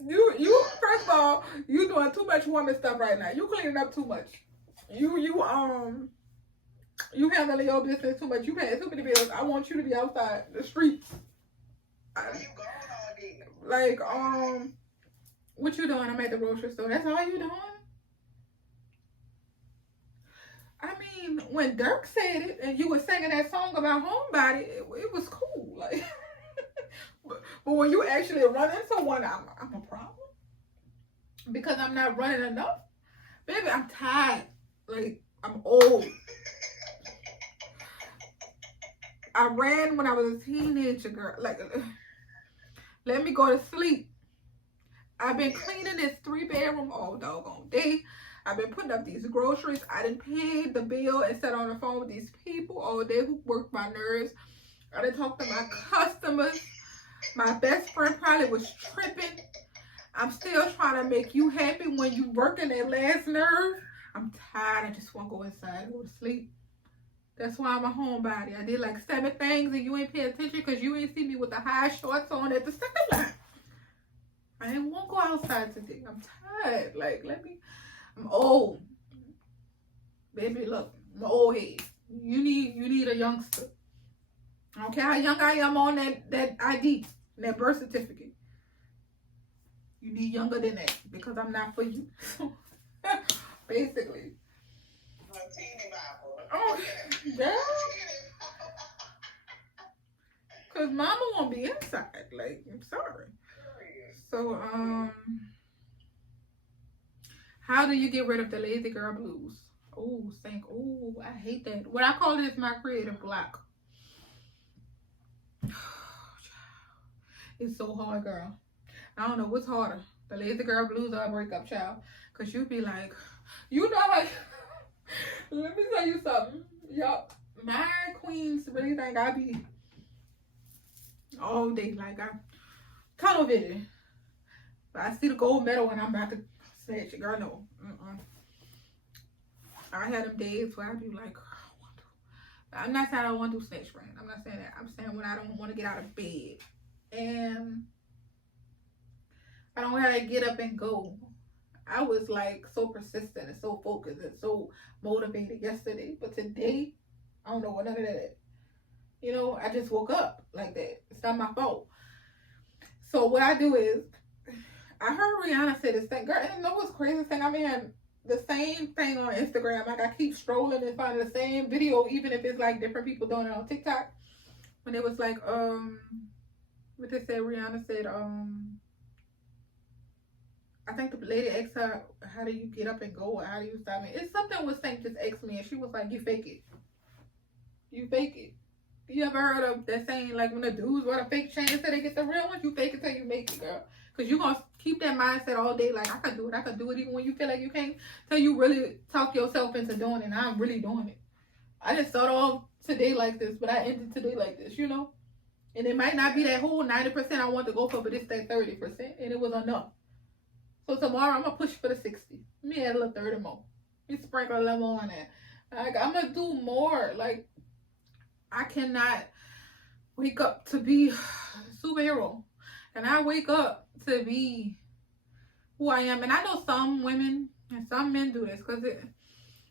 Girl, you first of all, you doing too much woman stuff right now. You cleaning up too much. You handling your business too much. You paying too many bills. I want you to be outside the streets. Where you going all day? Like, what you doing? I'm at the grocery store. That's all you doing? I mean, when Dirk said it and you were singing that song about homebody, it was cool. Like, but when you actually run into one, I'm a problem because I'm not running enough. Baby, I'm tired. Like, I'm old. I ran when I was a teenager, girl. Like, let me go to sleep. I've been cleaning this 3-bedroom all doggone day. I've been putting up these groceries. I done paid the bill and sat on the phone with these people all day who work my nerves. I done talked to my customers. My best friend probably was tripping. I'm still trying to make you happy when you working that last nerve. I'm tired. I just want to go inside and go to sleep. That's why I'm a homebody. I did like 7 things and you ain't pay attention because you ain't see me with the high shorts on at the second line. I ain't want to go outside today. I'm tired. Like, I'm old. Baby, look, I'm an old head. You need a youngster. I don't care how young I am on that ID, that birth certificate. You need younger than that because I'm not for you. Basically. Oh, yeah. Cause mama won't be inside. Like, I'm sorry. So, how do you get rid of the lazy girl blues? Oh, Stank. Oh, I hate that. What I call it is my creative block. It's so hard, girl. I don't know what's harder, the lazy girl blues or a breakup, child. Cause you be like, you know how. Let me tell you something. Y'all, my queens really think I be all day like I'm tunnel vision. But I see the gold medal when I'm about to snatch it. Girl, no. I had them days where I be like, I'm not saying I don't want to do snatchedbrand. I'm not saying that. I'm saying when I don't want to get out of bed. And I don't have to get up and go. I was like so persistent and so focused and so motivated yesterday. But today, I don't know what none of that is. You know, I just woke up like that. It's not my fault. So what I do is, I heard Rihanna say this thing. Girl, and you know what's crazy thing? I mean, the same thing on Instagram. Like I keep strolling and finding the same video, even if it's like different people doing it on TikTok. When it was like, what they said, Rihanna said, I think the lady asked her, how do you get up and go? Or how do you stop me? It's something with Saint just asked me, and she was like, you fake it. You fake it. You ever heard of that saying, like when the dudes wear the fake chains until they get the real ones? You fake it till you make it, girl. Because you're going to keep that mindset all day, like, I can do it. I can do it even when you feel like you can't. Till you really talk yourself into doing it, and I'm really doing it. I didn't start off today like this, but I ended today like this, you know? And it might not be that whole 90% I want to go for, but it's that 30%, and it was enough. So tomorrow, I'm going to push for the 60. Let me add a little 30 more. Let me sprinkle a little more on that. Like, I'm going to do more. Like, I cannot wake up to be a superhero. And I wake up to be who I am. And I know some women and some men do this.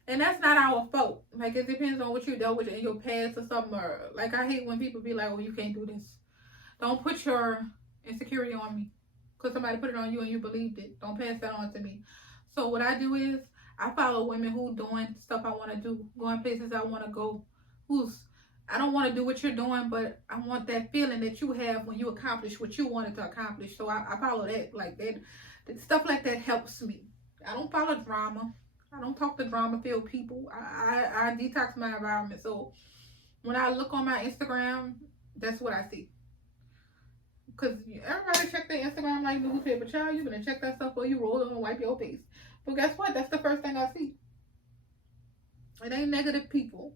And that's not our fault. Like, it depends on what you dealt with in your past or something. Or, like, I hate when people be like, oh, you can't do this. Don't put your insecurity on me. Because somebody put it on you and you believed it. Don't pass that on to me. So what I do is, I follow women who doing stuff I want to do. Going places I want to go. I don't want to do what you're doing, but I want that feeling that you have when you accomplish what you wanted to accomplish. So I follow that. Like that. Stuff like that helps me. I don't follow drama. I don't talk to drama-filled people. I detox my environment. So when I look on my Instagram, that's what I see. Because everybody check their Instagram like newspaper. Child, you gonna check that stuff before you roll on and wipe your face. But guess what? That's the first thing I see. It ain't negative people.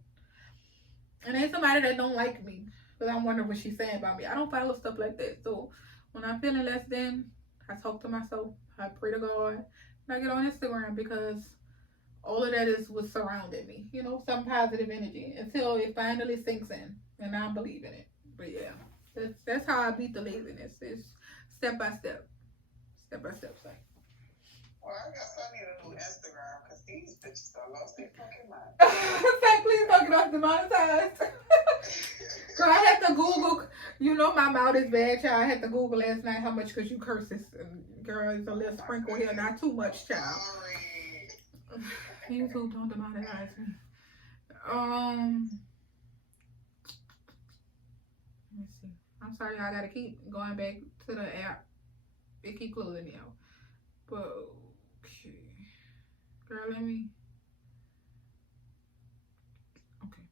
It ain't somebody that don't like me. Because I'm wondering what she's saying about me. I don't follow stuff like that. So when I'm feeling less than, I talk to myself. I pray to God. And I get on Instagram because all of that is what's surrounding me. You know, some positive energy. Until it finally sinks in. And I believe in it. But yeah. That's how I beat the laziness. It's step by step. Step by step, sorry. Well, I guess I need a new Instagram because these bitches are lost their fucking mind. Say, please don't get off demonetized. Girl, I had to Google. You know my mouth is bad, child. I had to Google last night how much could you curse this. And girl, it's a little sprinkle here, not too much, child. Sorry. YouTube don't demonetize me. Let me see. I'm sorry, I gotta keep going back to the app. It keep closing me out. But okay, girl, let me. Okay.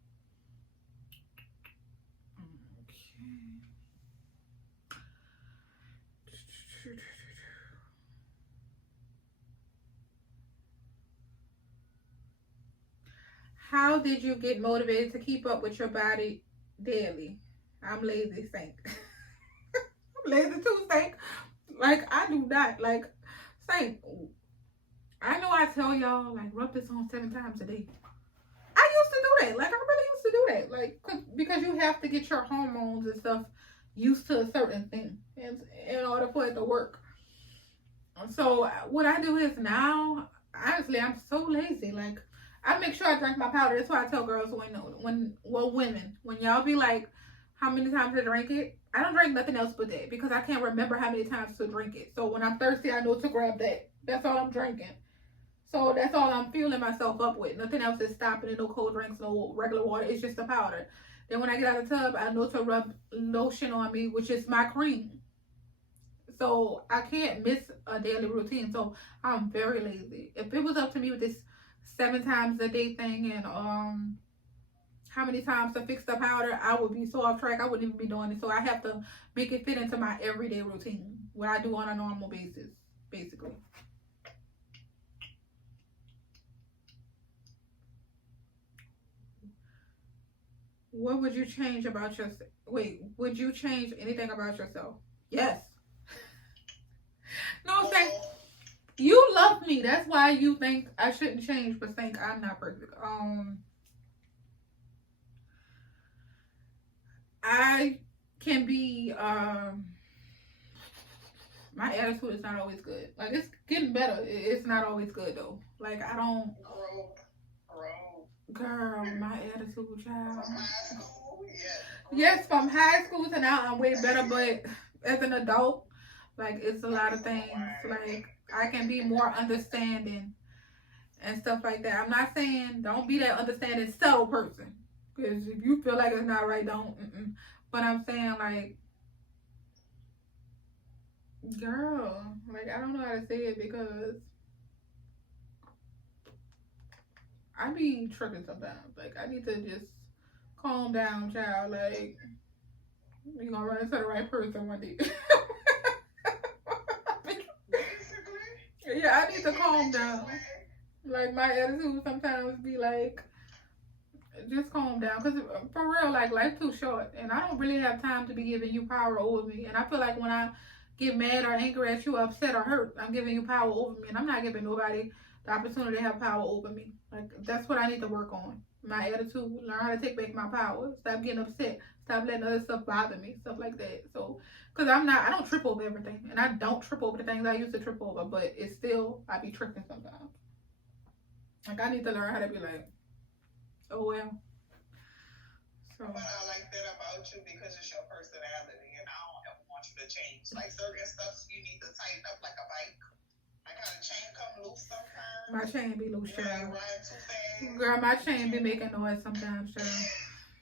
How did you get motivated to keep up with your body daily? I'm lazy, Saint. I'm lazy too, Saint. Like, I do not. Like, Saint, I know I tell y'all, like, rub this on 7 times a day. I used to do that. Like, I really used to do that. Like, because you have to get your hormones and stuff used to a certain thing in order for it to work. So, what I do is now, honestly, I'm so lazy. Like, I make sure I drink my powder. That's why I tell girls women, when y'all be like, how many times to drink it? I don't drink nothing else but that because I can't remember how many times to drink it. So when I'm thirsty, I know to grab that. That's all I'm drinking. So that's all I'm fueling myself up with. Nothing else is stopping it. No cold drinks, no regular water. It's just the powder. Then when I get out of the tub, I know to rub lotion on me, which is my cream. So I can't miss a daily routine. So I'm very lazy. If it was up to me with this 7 times a day thing and how many times to fix the powder, I would be so off track. I wouldn't even be doing it. So I have to make it fit into my everyday routine, what I do on a normal basis, basically. What would you change about yourself? Wait, would you change anything about yourself? Yes. No, Saint, you love me. That's why you think I shouldn't change, but think I'm not perfect. I can be, my attitude is not always good. Like, it's getting better. It's not always good, though. Like, I don't. Grow. Girl, my attitude, child. From high school, yes. Yes, from high school to now, I'm way better. But as an adult, like, it's a lot of things. Like, I can be more understanding and stuff like that. I'm not saying don't be that understanding, subtle person. Because if you feel like it's not right, don't. But I'm saying, like, girl, like, I don't know how to say it because I be tripping sometimes. Like, I need to just calm down, child. Like, you gonna run into the right person one day. Yeah, I need to calm down. Like, my attitude sometimes be like, just calm down. Because for real, like, life too short. And I don't really have time to be giving you power over me. And I feel like when I get mad or angry at you, upset or hurt, I'm giving you power over me. And I'm not giving nobody the opportunity to have power over me. Like, that's what I need to work on. My attitude, learn how to take back my power. Stop getting upset. Stop letting other stuff bother me. Stuff like that. So, because I don't trip over everything. And I don't trip over the things I used to trip over. But it's still, I be tripping sometimes. Like, I need to learn how to be like, oh, well. So. But I like that about you because it's your personality. And I don't ever want you to change. Like, certain stuff you need to tighten up like a bike. I got a chain come loose sometimes. My chain be loose, child. Ride too fast. Girl, my chain be making noise sometimes, child.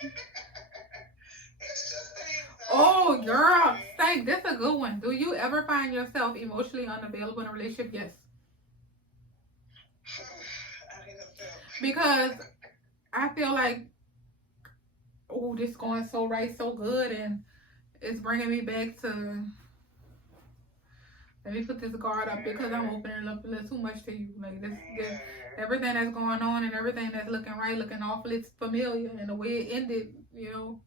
It's just things. Oh, girl. Thank, this a good one. Do you ever find yourself emotionally unavailable in a relationship? Yes. Because I feel like, oh, this going so right, so good, and it's bringing me back to, let me put this guard up because I'm opening up a little too much to you. Like, this everything that's going on and everything that's looking right, looking awfully familiar, and the way it ended, you know.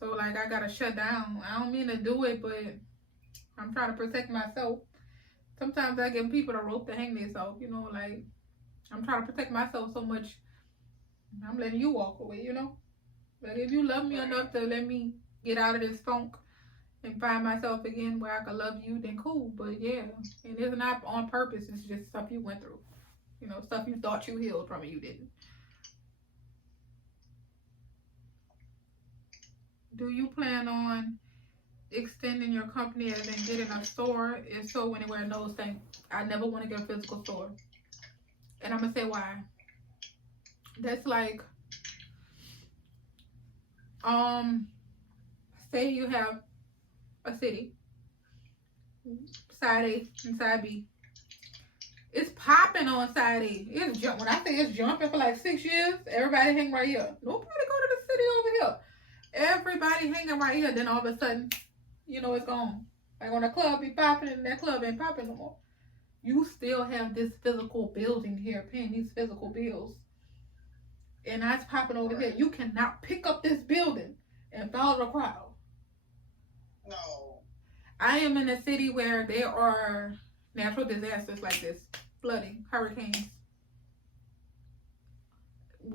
So, like, I gotta shut down. I don't mean to do it, but I'm trying to protect myself. Sometimes I give people a rope to hang themselves, you know, like, I'm trying to protect myself so much. I'm letting you walk away, you know. Like, if you love me enough to let me get out of this funk and find myself again where I can love you, then cool. But yeah, and it's not on purpose. It's just stuff you went through. You know, stuff you thought you healed from and you didn't. Do you plan on extending your company as in getting a store? If so, anywhere in those things? I never want to get a physical store. And I'm going to say why. That's like, say you have a city, side A and side B. It's popping on side A. It's when I say it's jumping for like 6 years, everybody hang right here. Nobody go to the city over here. Everybody hanging right here. Then all of a sudden, you know, it's gone. Like when a club be popping and that club ain't popping no more. You still have this physical building here, paying these physical bills. And that's popping over here. You cannot pick up this building and follow the crowd. No. I am in a city where there are natural disasters like this. Flooding, hurricanes.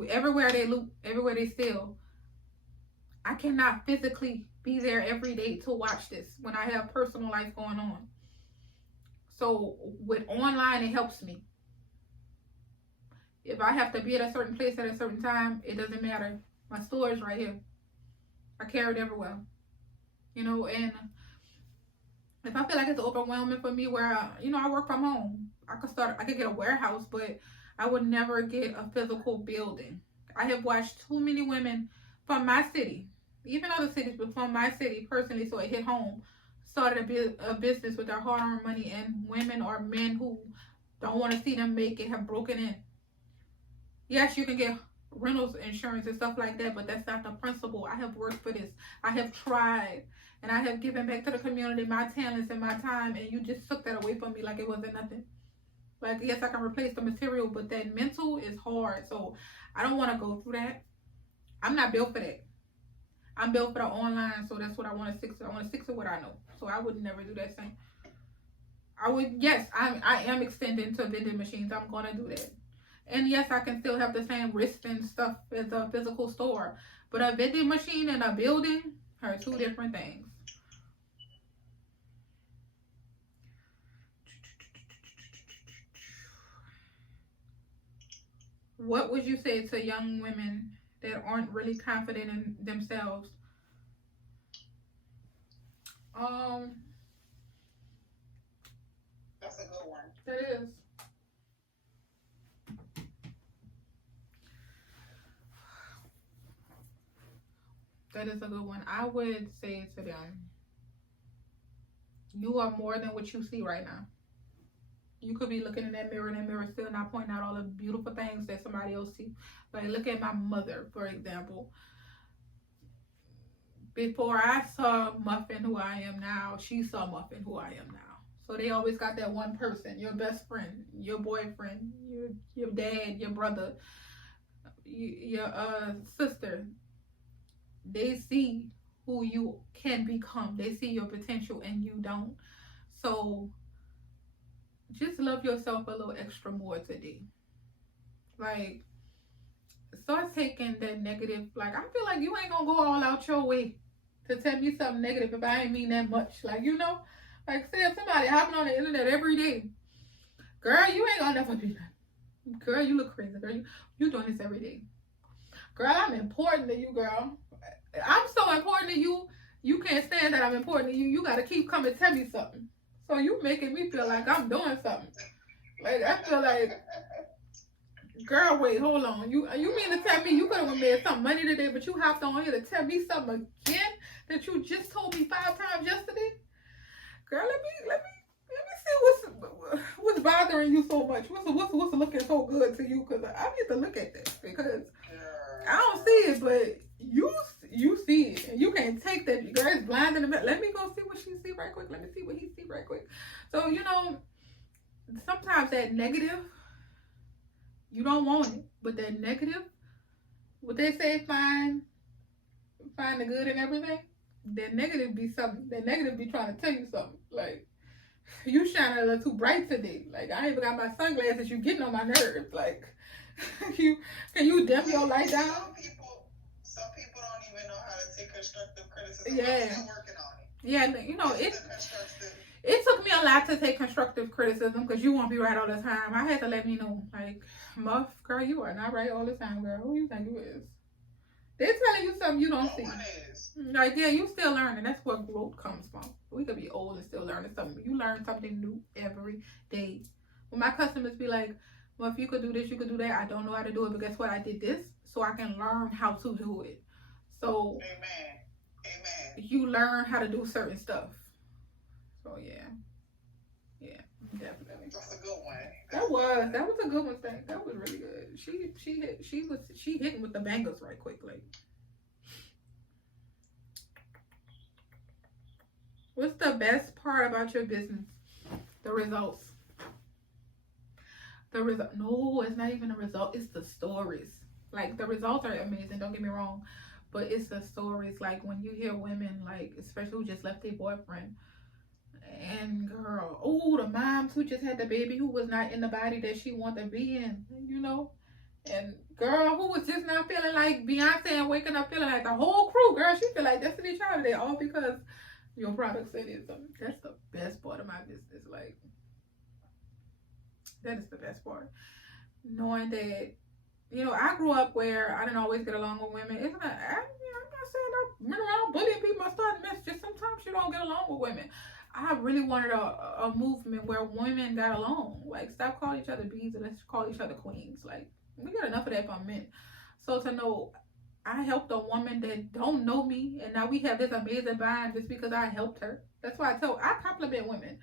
Everywhere they loot, everywhere they steal. I cannot physically be there every day to watch this when I have personal life going on. So with online, it helps me. If I have to be at a certain place at a certain time, it doesn't matter. My store is right here. I carry it everywhere. You know, and if I feel like it's overwhelming for me where, I work from home. I could get a warehouse, but I would never get a physical building. I have watched too many women from my city, even other cities, but from my city personally, so it hit home, started a business with their hard-earned money, and women or men who don't want to see them make it have broken in. Yes, you can get rentals insurance and stuff like that, but that's not the principle. I have worked for this. I have tried, and I have given back to the community my talents and my time, and you just took that away from me like it wasn't nothing. Like, yes, I can replace the material, but that mental is hard, so I don't want to go through that. I'm not built for that. I'm built for the online, so that's what I want to stick to. I want to stick to what I know, so I would never do that thing. I am extending to vending machines. I'm going to do that. And yes, I can still have the same risk and stuff as a physical store. But a vending machine in a building, Are two different things. What would you say to young women that aren't really confident in themselves? That's a good one. That is. That is a good one. I would say to them, you are more than what you see right now. You could be looking in that mirror and that mirror still not pointing out all the beautiful things that somebody else see. Like, look at my mother, for example. Before I saw Muffin who I am now, she saw Muffin who I am now. So they always got that one person, your best friend, your boyfriend, your dad, your brother, your sister. They see who you can become. They see your potential and you don't. So just love yourself a little extra more today. Like, start taking that negative. Like, I feel like you ain't gonna go all out your way to tell me something negative if I ain't mean that much. Like, you know, like, say if somebody hopping on the internet every day, girl, you ain't gonna never be that. Girl, you look crazy. Girl, you doing this every day. Girl, I'm important to you, girl. I'm so important to you. You can't stand that I'm important to you. You gotta keep coming to tell me something. So you making me feel like I'm doing something. Like, I feel like, girl, wait, hold on. You mean to tell me you could have made some money today, but you hopped on here to tell me something again that you just told me 5 times yesterday? Girl, let me see what's bothering you so much. What's looking so good to you? Because I need to look at this because I don't see it, but you see it, and you can't take that. Girl, it's blind in the middle. Let me go see what she see right quick. Let me see what he see right quick. So, you know, sometimes that negative, you don't want it, but that negative, what they say, find the good in everything. That negative be something. That negative be trying to tell you something. Like, you shining a little too bright today. Like, I ain't even got my sunglasses. You getting on my nerves. Like, can you dim your light down? Some people don't even know how to take constructive criticism. Yeah. I'm still working on it. Yeah, you know, it took me a lot to take constructive criticism because you won't be right all the time. I had to let me know, like, Muff, girl, you are not right all the time, girl. Who you think you is? They're telling you something you don't see. Like, yeah, you still learning. That's where growth comes from. We could be old and still learning something. You learn something new every day. When my customers be like, well, if you could do this, you could do that. I don't know how to do it, but guess what? I did this so I can learn how to do it. So, Amen. You learn how to do certain stuff. So, yeah, definitely. That's a good one. That was a good one. That was really good. She hitting with the bangers right quick. Like, what's the best part about your business? The results. No, it's not even a result. It's the stories. Like, the results are amazing. Don't get me wrong, but it's the stories. Like, when you hear women, like, especially who just left their boyfriend, and girl, the moms who just had the baby who was not in the body that she wanted to be in, you know, and girl who was just not feeling like Beyonce and waking up feeling like the whole crew. Girl, she feel like Destiny Child today, all because your product said it. So that's the best part of my business. Like, that is the best part. Knowing that, you know, I grew up where I didn't always get along with women. I'm not saying I went around bullying people. I started mess. Just sometimes you don't get along with women. I really wanted a movement where women got along. Like, stop calling each other bees and let's call each other queens. Like, we got enough of that from men. So to know I helped a woman that don't know me, and now we have this amazing bond just because I helped her. That's why I compliment women.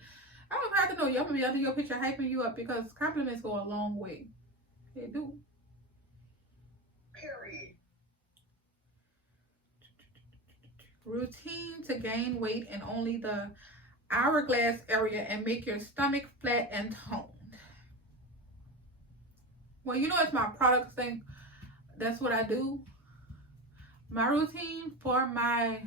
I don't have to know you. I'm gonna be under your picture hyping you up because compliments go a long way. They do. Period. Routine to gain weight in only the hourglass area and make your stomach flat and toned. Well, you know, it's my product thing. That's what I do. My routine for my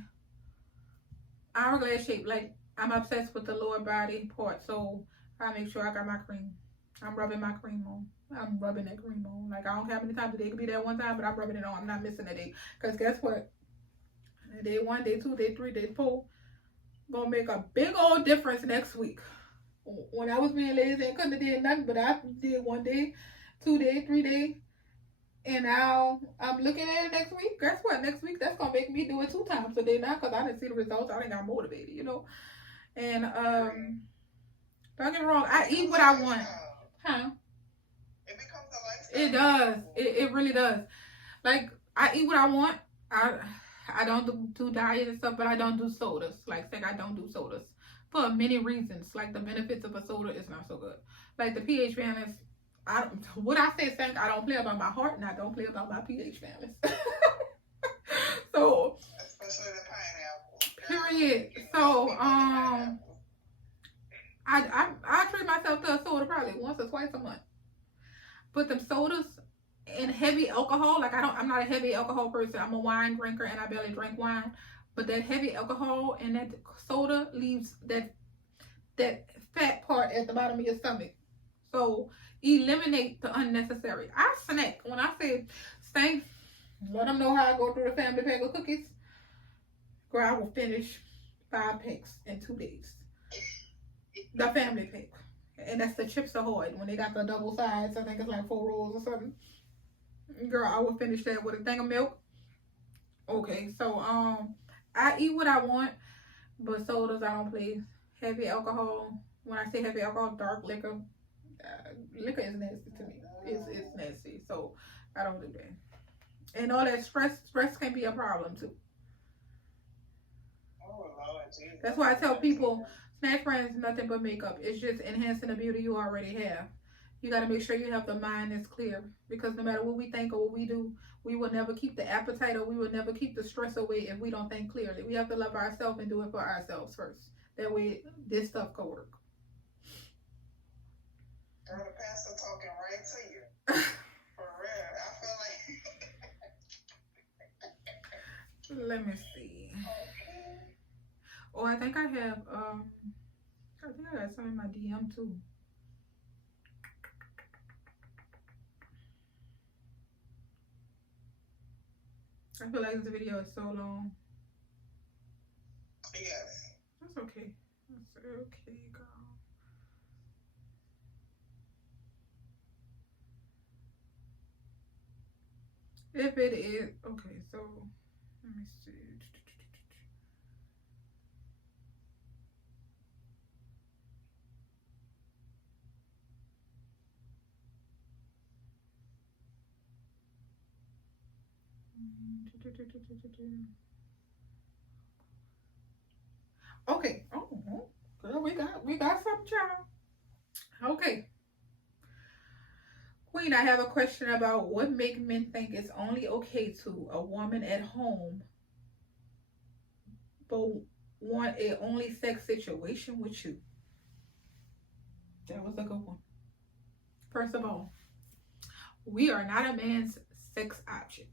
hourglass shape, like, I'm obsessed with the lower body part, so I make sure I got my cream. I'm rubbing my cream on. I'm rubbing that cream on. Like, I don't care how many times a day. It could be that one time, but I'm rubbing it on. I'm not missing a day. Because guess what? Day 1, day 2, day 3, day 4. Gonna make a big old difference next week. When I was being lazy and couldn't have did nothing, but I did 1 day, 2 day, 3 day, and now I'm looking at it next week. Guess what? Next week that's gonna make me do it 2 times a day now because I didn't see the results. I didn't got motivated, you know. And don't get me wrong, I eat what I want. Huh? It becomes a lifestyle. It does. It really does. Like, I eat what I want. I don't do diet and stuff, but I don't do sodas. Like, say I don't do sodas for many reasons. Like, the benefits of a soda is not so good. Like, the pH balance, I don't play about my heart, and I don't play about my pH balance. So, especially the pineapple. period. So, I treat myself to a soda probably once or twice a month. But them sodas and heavy alcohol, like I'm not a heavy alcohol person. I'm a wine drinker and I barely drink wine. But that heavy alcohol and that soda leaves that fat part at the bottom of your stomach. So eliminate the unnecessary. I snack. When I say snack, let them know how I go through the family pack of cookies. Girl, I will finish 5 packs in 2 days. The family pack. And that's the Chips Ahoy. When they got the double sides, I think it's like 4 rolls or something. Girl, I will finish that with a thing of milk. Okay, so I eat what I want, but sodas I don't play. Heavy alcohol. When I say heavy alcohol, dark liquor. Liquor is nasty to me. It's nasty, so I don't do that. And all that stress can be a problem too. Oh Lord Jesus. That's why I tell people, snatchedbrand is nothing but makeup. It's just enhancing the beauty you already have. You got to make sure you have the mind that's clear, because no matter what we think or what we do, we will never keep the appetite or we will never keep the stress away if we don't think clearly. We have to love ourselves and do it for ourselves first. That way, this stuff can work. Girl, the pastor talking right to you. For real. I feel like... Let me see. Okay. Oh, I think I have, I think I got some in my DM too. I feel like this video is so long. Yes. That's okay. That's okay, girl. If it is, okay, so let me see. Okay. Oh, girl, we got some child. Okay. Queen, I have a question about what make men think it's only okay to a woman at home but want a only sex situation with you. That was a good one. First of all, we are not a man's sex object.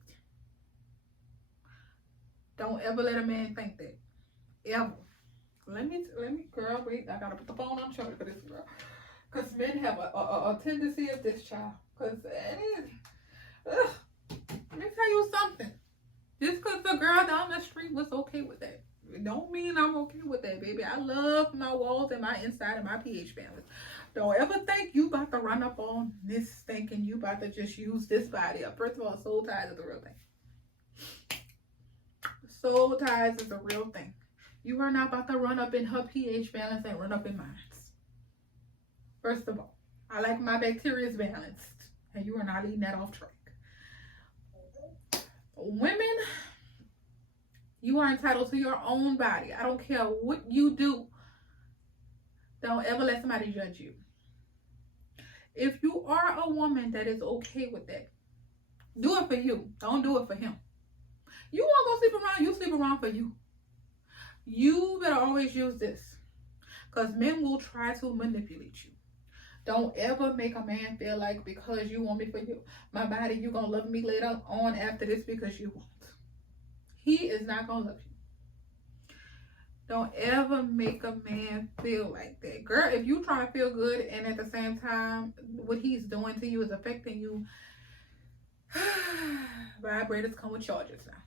Don't ever let a man think that. Ever. Let me, girl, wait, I gotta put the phone on charge for this, girl. Because men have a tendency of this, child. Because, let me tell you something. Just because the girl down the street was okay with that, it don't mean I'm okay with that, baby. I love my walls and my inside and my pH balance. Don't ever think you about to run up on this thinking you about to just use this body up. First of all, soul ties is a real thing. Soul ties is a real thing. You are not about to run up in her pH balance and run up in mine. First of all, I like my bacteria is balanced, and you are not leading that off track. Women, you are entitled to your own body. I don't care what you do. Don't ever let somebody judge you. If you are a woman that is okay with that, do it for you. Don't do it for him. You want to go sleep around, you sleep around for you. You better always use this, because men will try to manipulate you. Don't ever make a man feel like because you want me for you, my body, you gonna love me later on after this because you want. He is not gonna love you. Don't ever make a man feel like that. Girl, if you try to feel good and at the same time what he's doing to you is affecting you, vibrators come with charges now.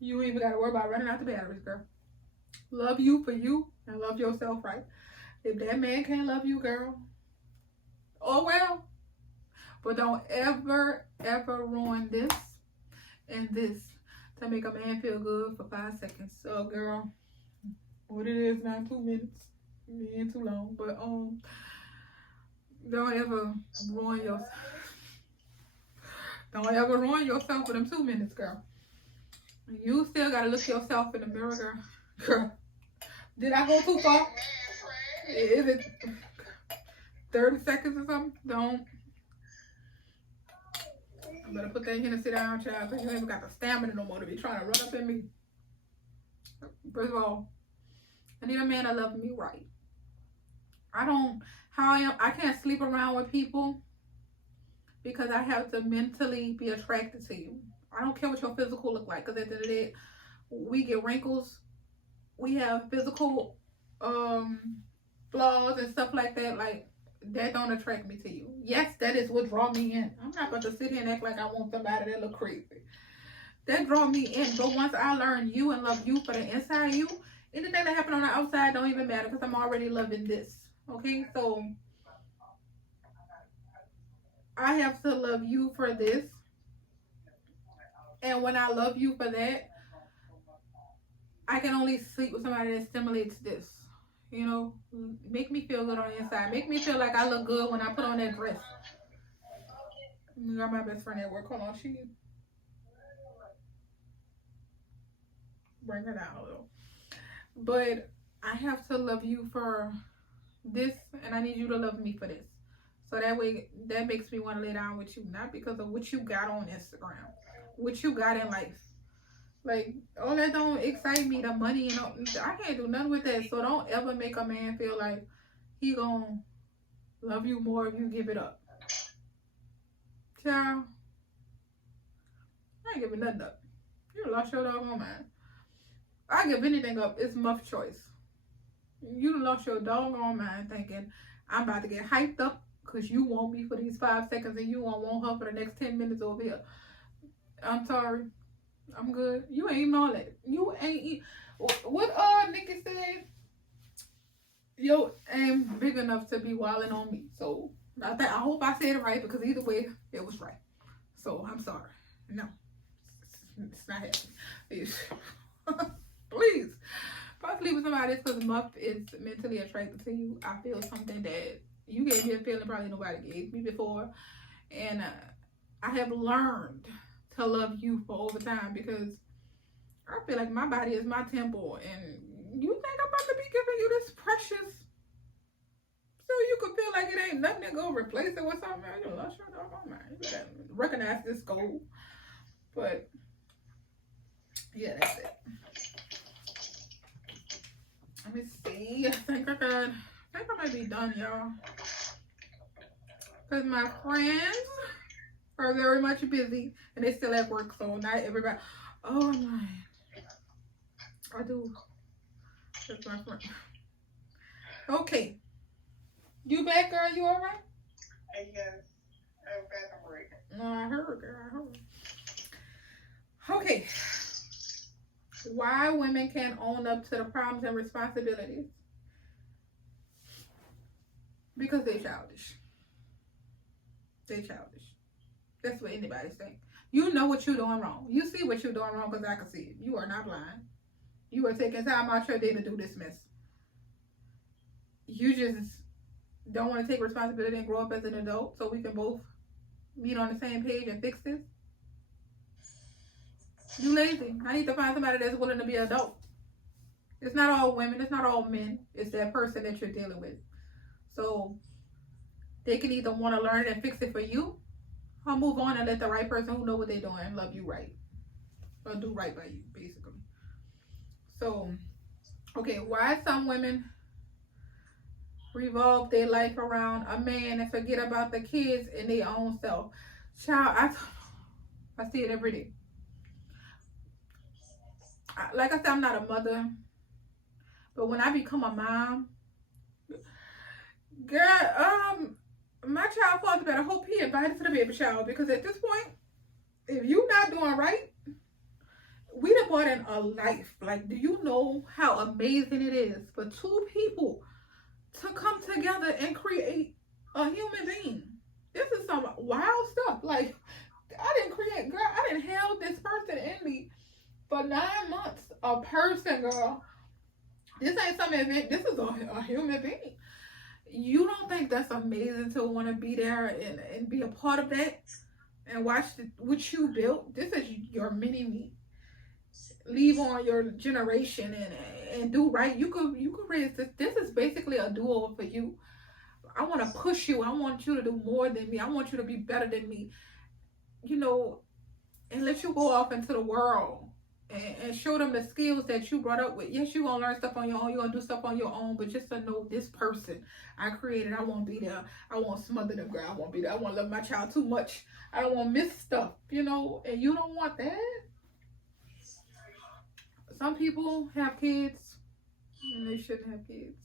You ain't even got to worry about running out the batteries, girl. Love you for you and love yourself right. If that man can't love you, girl, oh well. But don't ever, ever ruin this and this to make a man feel good for 5 seconds. So, girl, what it is now, 2 minutes. It ain't too long. But, don't ever ruin yourself. Don't ever ruin yourself for them 2 minutes, girl. You still gotta look yourself in the mirror, girl. Girl, did I go too far? Is it 30 seconds or something? Don't. I better put that here and sit down, child, because you ain't got the stamina no more to be trying to run up in me. First of all, I need a man that loves me right. I can't sleep around with people because I have to mentally be attracted to you. I don't care what your physical look like, because at the end of the day, we get wrinkles, we have physical flaws and stuff like that. Like, that don't attract me to you. Yes, that is what draw me in. I'm not about to sit here and act like I want somebody that look crazy. That draw me in. But once I learn you and love you for the inside you, anything that happen on the outside don't even matter, because I'm already loving this. Okay, so I have to love you for this. And when I love you for that, I can only sleep with somebody that stimulates this. You know, make me feel good on the inside. Make me feel like I look good when I put on that dress. You got my best friend at work. Hold on, she bring her down a little. But I have to love you for this, and I need you to love me for this. So that way, that makes me want to lay down with you, not because of what you got on Instagram, what you got in life. Like, all that don't excite me, the money, and all, I can't do nothing with that. So don't ever make a man feel like he gonna love you more if you give it up. Child, I ain't giving nothing up. You lost your doggone mind. I give anything up. It's muff choice. You lost your doggone mind thinking I'm about to get hyped up because you want me for these 5 seconds and you won't want her for the next 10 minutes over here. I'm sorry. I'm good. You ain't even all that. You ain't. What Nikki said? Yo, ain't big enough to be wilding on me. So I hope I said it right, because either way, it was right. So I'm sorry. No, it's not happening. Please, if I sleep with somebody, it's because Muff is mentally attracted to you. I feel something that you gave me a feeling probably nobody gave me before, and I have learned to love you for over time, because I feel like my body is my temple, and you think I'm about to be giving you this precious so you could feel like it ain't nothing to go replace it with something? You lost your doggone mind. You gotta recognize this goal. But yeah, that's it. Let me see. I think I might be done, y'all, because my friends are very much busy and they still at work, so not everybody. Oh my, I do. That's my friend. Okay, you back, girl? You all right? Yes, I'm back on break. No, I heard, girl. I heard. Okay, why women can't own up to the problems and responsibilities? Because they're childish. They're childish. That's what anybody's saying. You know what you're doing wrong. You see what you're doing wrong, because I can see it. You are not blind. You are taking time out your day to do this mess. You just don't want to take responsibility and grow up as an adult so we can both meet on the same page and fix this. You lazy. I need to find somebody that's willing to be an adult. It's not all women. It's not all men. It's that person that you're dealing with. So they can either want to learn it and fix it for you, or move on and let the right person who know what they're doing and love you right, or do right by you, basically. So, okay, why some women revolve their life around a man and forget about the kids and their own self? Child, I see it every day. Like I said, I'm not a mother, but when I become a mom, girl, my child father better hope he invited to the baby shower, because at this point, if you not doing right, We done bought in a life. Like, do you know how amazing it is for two people to come together and create a human being? This is some wild stuff. Like, I didn't create, girl. I didn't have this person in me for 9 months. A person, girl. This ain't some event. This is a human being. You don't think that's amazing to want to be there and be a part of that and watch what you built? This is your mini me. Leave on your generation and do right. You could raise this. This is basically a duo for you. I want to push you. I want you to do more than me. I want you to be better than me. You know, and let you go off into the world and show them the skills that you brought up with. Yes, you're going to learn stuff on your own. You're going to do stuff on your own. But just to know this person I created, I won't be there. I won't smother them, girl. I won't be there. I won't love my child too much. I don't want to miss stuff, you know. And you don't want that. Some people have kids and they shouldn't have kids.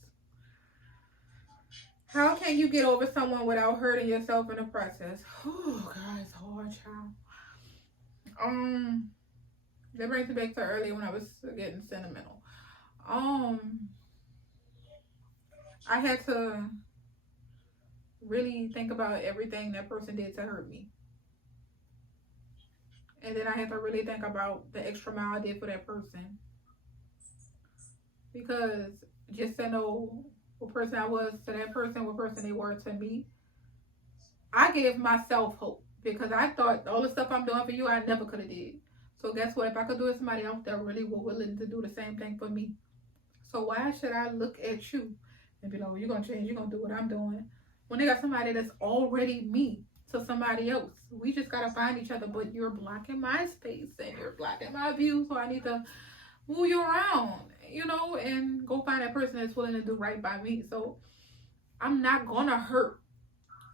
How can you get over someone without hurting yourself in the process? Oh, God, it's hard, child. That brings me back to earlier when I was getting sentimental. I had to really think about everything that person did to hurt me. And then I had to really think about the extra mile I did for that person. Because just to know what person I was to that person, what person they were to me, I gave myself hope. Because I thought all the stuff I'm doing for you, I never could have did. So guess what? If I could do it, somebody else that really was willing to do the same thing for me. So why should I look at you and be like, well, you're going to change, you're going to do what I'm doing, when they got somebody that's already me to somebody else? We just got to find each other, but you're blocking my space and you're blocking my view, so I need to move you around, you know, and go find that person that's willing to do right by me. So I'm not going to hurt.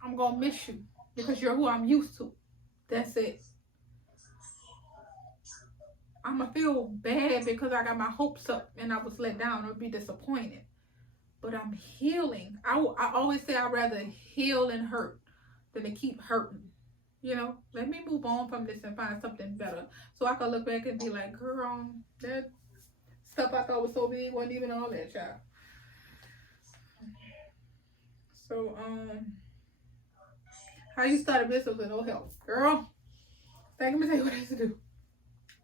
I'm going to miss you because you're who I'm used to. That's it. I'm going to feel bad because I got my hopes up and I was let down or be disappointed. But I'm healing. I always say I'd rather heal and hurt than to keep hurting. You know, let me move on from this and find something better. So I can look back and be like, girl, that stuff I thought was so big wasn't even all that, child. So, how you start a business with no help? Girl, let me tell you what I used to do.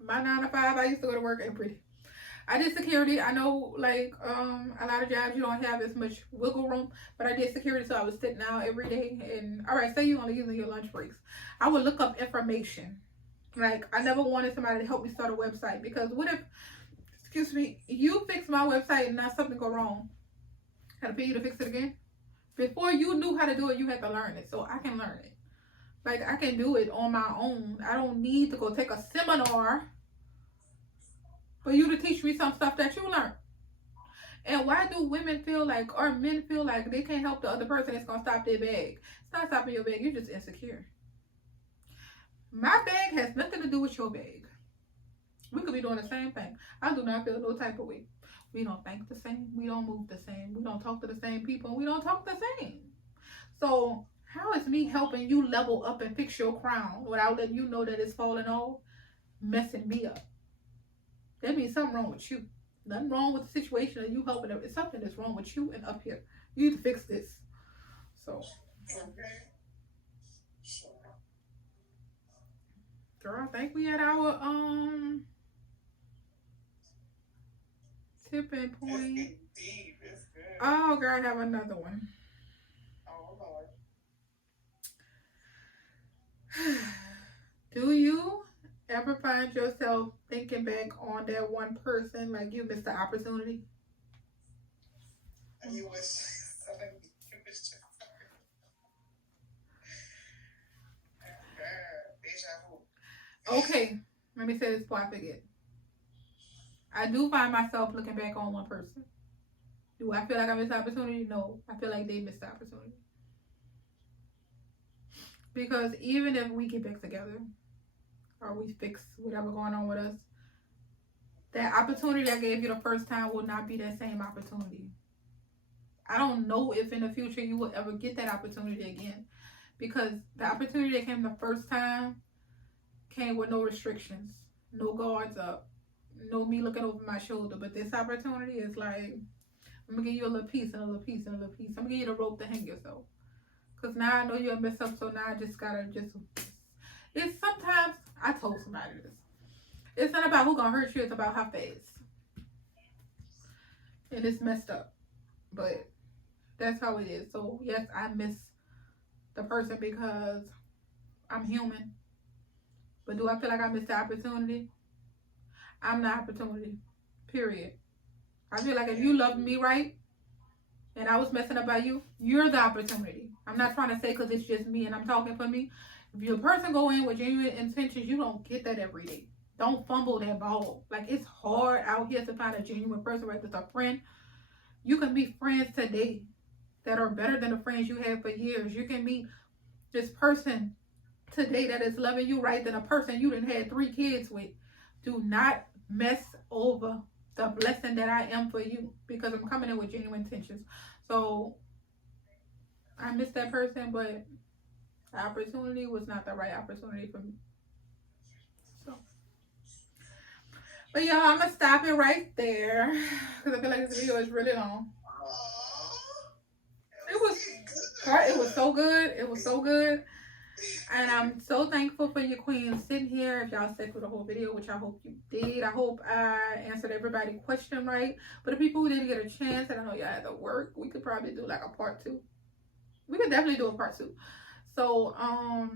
My 9 to 5, I used to go to work and pretty. I did security. I know, like, a lot of jobs you don't have as much wiggle room, but I did security, so I was sitting out every day. And all right, say you only using your lunch breaks, I would look up information. Like, I never wanted somebody to help me start a website, because what if, excuse me, you fix my website and now something go wrong? I had to pay you to fix it again. Before you knew how to do it, you had to learn it. So I can learn it. Like, I can do it on my own. I don't need to go take a seminar for you to teach me some stuff that you learned. And why do women feel like, or men feel like, they can't help the other person that's going to stop their bag? It's not stopping your bag. You're just insecure. My bag has nothing to do with your bag. We could be doing the same thing. I do not feel no type of way. We don't think the same. We don't move the same. We don't talk to the same people. And we don't talk the same. So how is me helping you level up and fix your crown without letting you know that it's falling off messing me up? That means something wrong with you. Nothing wrong with the situation that you helping them. It's something that's wrong with you and up here. You need to fix this. So, girl, I think we had our tipping point. Oh, girl, I have another one. Oh, Lord. Do you ever find yourself thinking back on that one person like you missed the opportunity? You was Okay, let me say this before I forget. I do find myself looking back on one person. Do I feel like I missed the opportunity? No, I feel like they missed the opportunity. Because even if we get back together, or we fix whatever going on with us, that opportunity I gave you the first time will not be that same opportunity. I don't know if in the future you will ever get that opportunity again, because the opportunity that came the first time came with no restrictions, no guards up, know me looking over my shoulder. But this opportunity is like, I'm gonna give you a little piece and a little piece and a little piece. I'm gonna give you the rope to hang yourself. Cause now I know you'll mess up, so now I just gotta it's sometimes, I told somebody this. It's not about who gonna hurt you, it's about how fast. And it's messed up. But that's how it is. So yes, I miss the person because I'm human. But do I feel like I missed the opportunity? I'm the opportunity. Period. I feel like if you loved me right and I was messing up by you, you're the opportunity. I'm not trying to say because it's just me and I'm talking for me. If your person go in with genuine intentions, you don't get that every day. Don't fumble that ball. Like, it's hard out here to find a genuine person, right? That's a friend. You can meet friends today that are better than the friends you had for years. You can meet this person today that is loving you right than a person you done had 3 kids with. Do not mess over the blessing that I am for you, because I'm coming in with genuine intentions. So I miss that person, but the opportunity was not the right opportunity for me. So, but y'all, I'm gonna stop it right there because I feel like this video is really long. It was so good. It was so good. And I'm so thankful for your queen sitting here. If y'all stayed for the whole video, which I hope you did. I hope I answered everybody's question right. But the people who didn't get a chance, and I know y'all had to work, we could probably do like a part 2. We could definitely do a part 2. So, I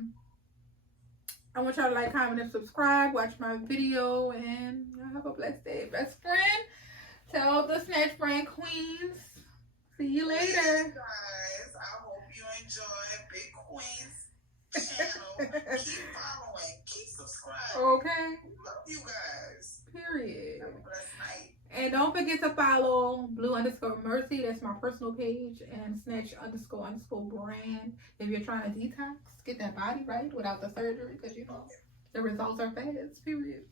want y'all to like, comment, and subscribe. Watch my video, and y'all have a blessed day. Best friend, tell the Snatch Brand queens. See you later. Hey guys, I hope you enjoy Big Queen's channel. Keep following, keep subscribing. Okay. Love you guys. Period. Have a blessed night. And don't forget to follow blue_mercy. That's my personal page. And snatch_brand. If you're trying to detox, get that body right without the surgery. Because, you know, the results are fast. Period.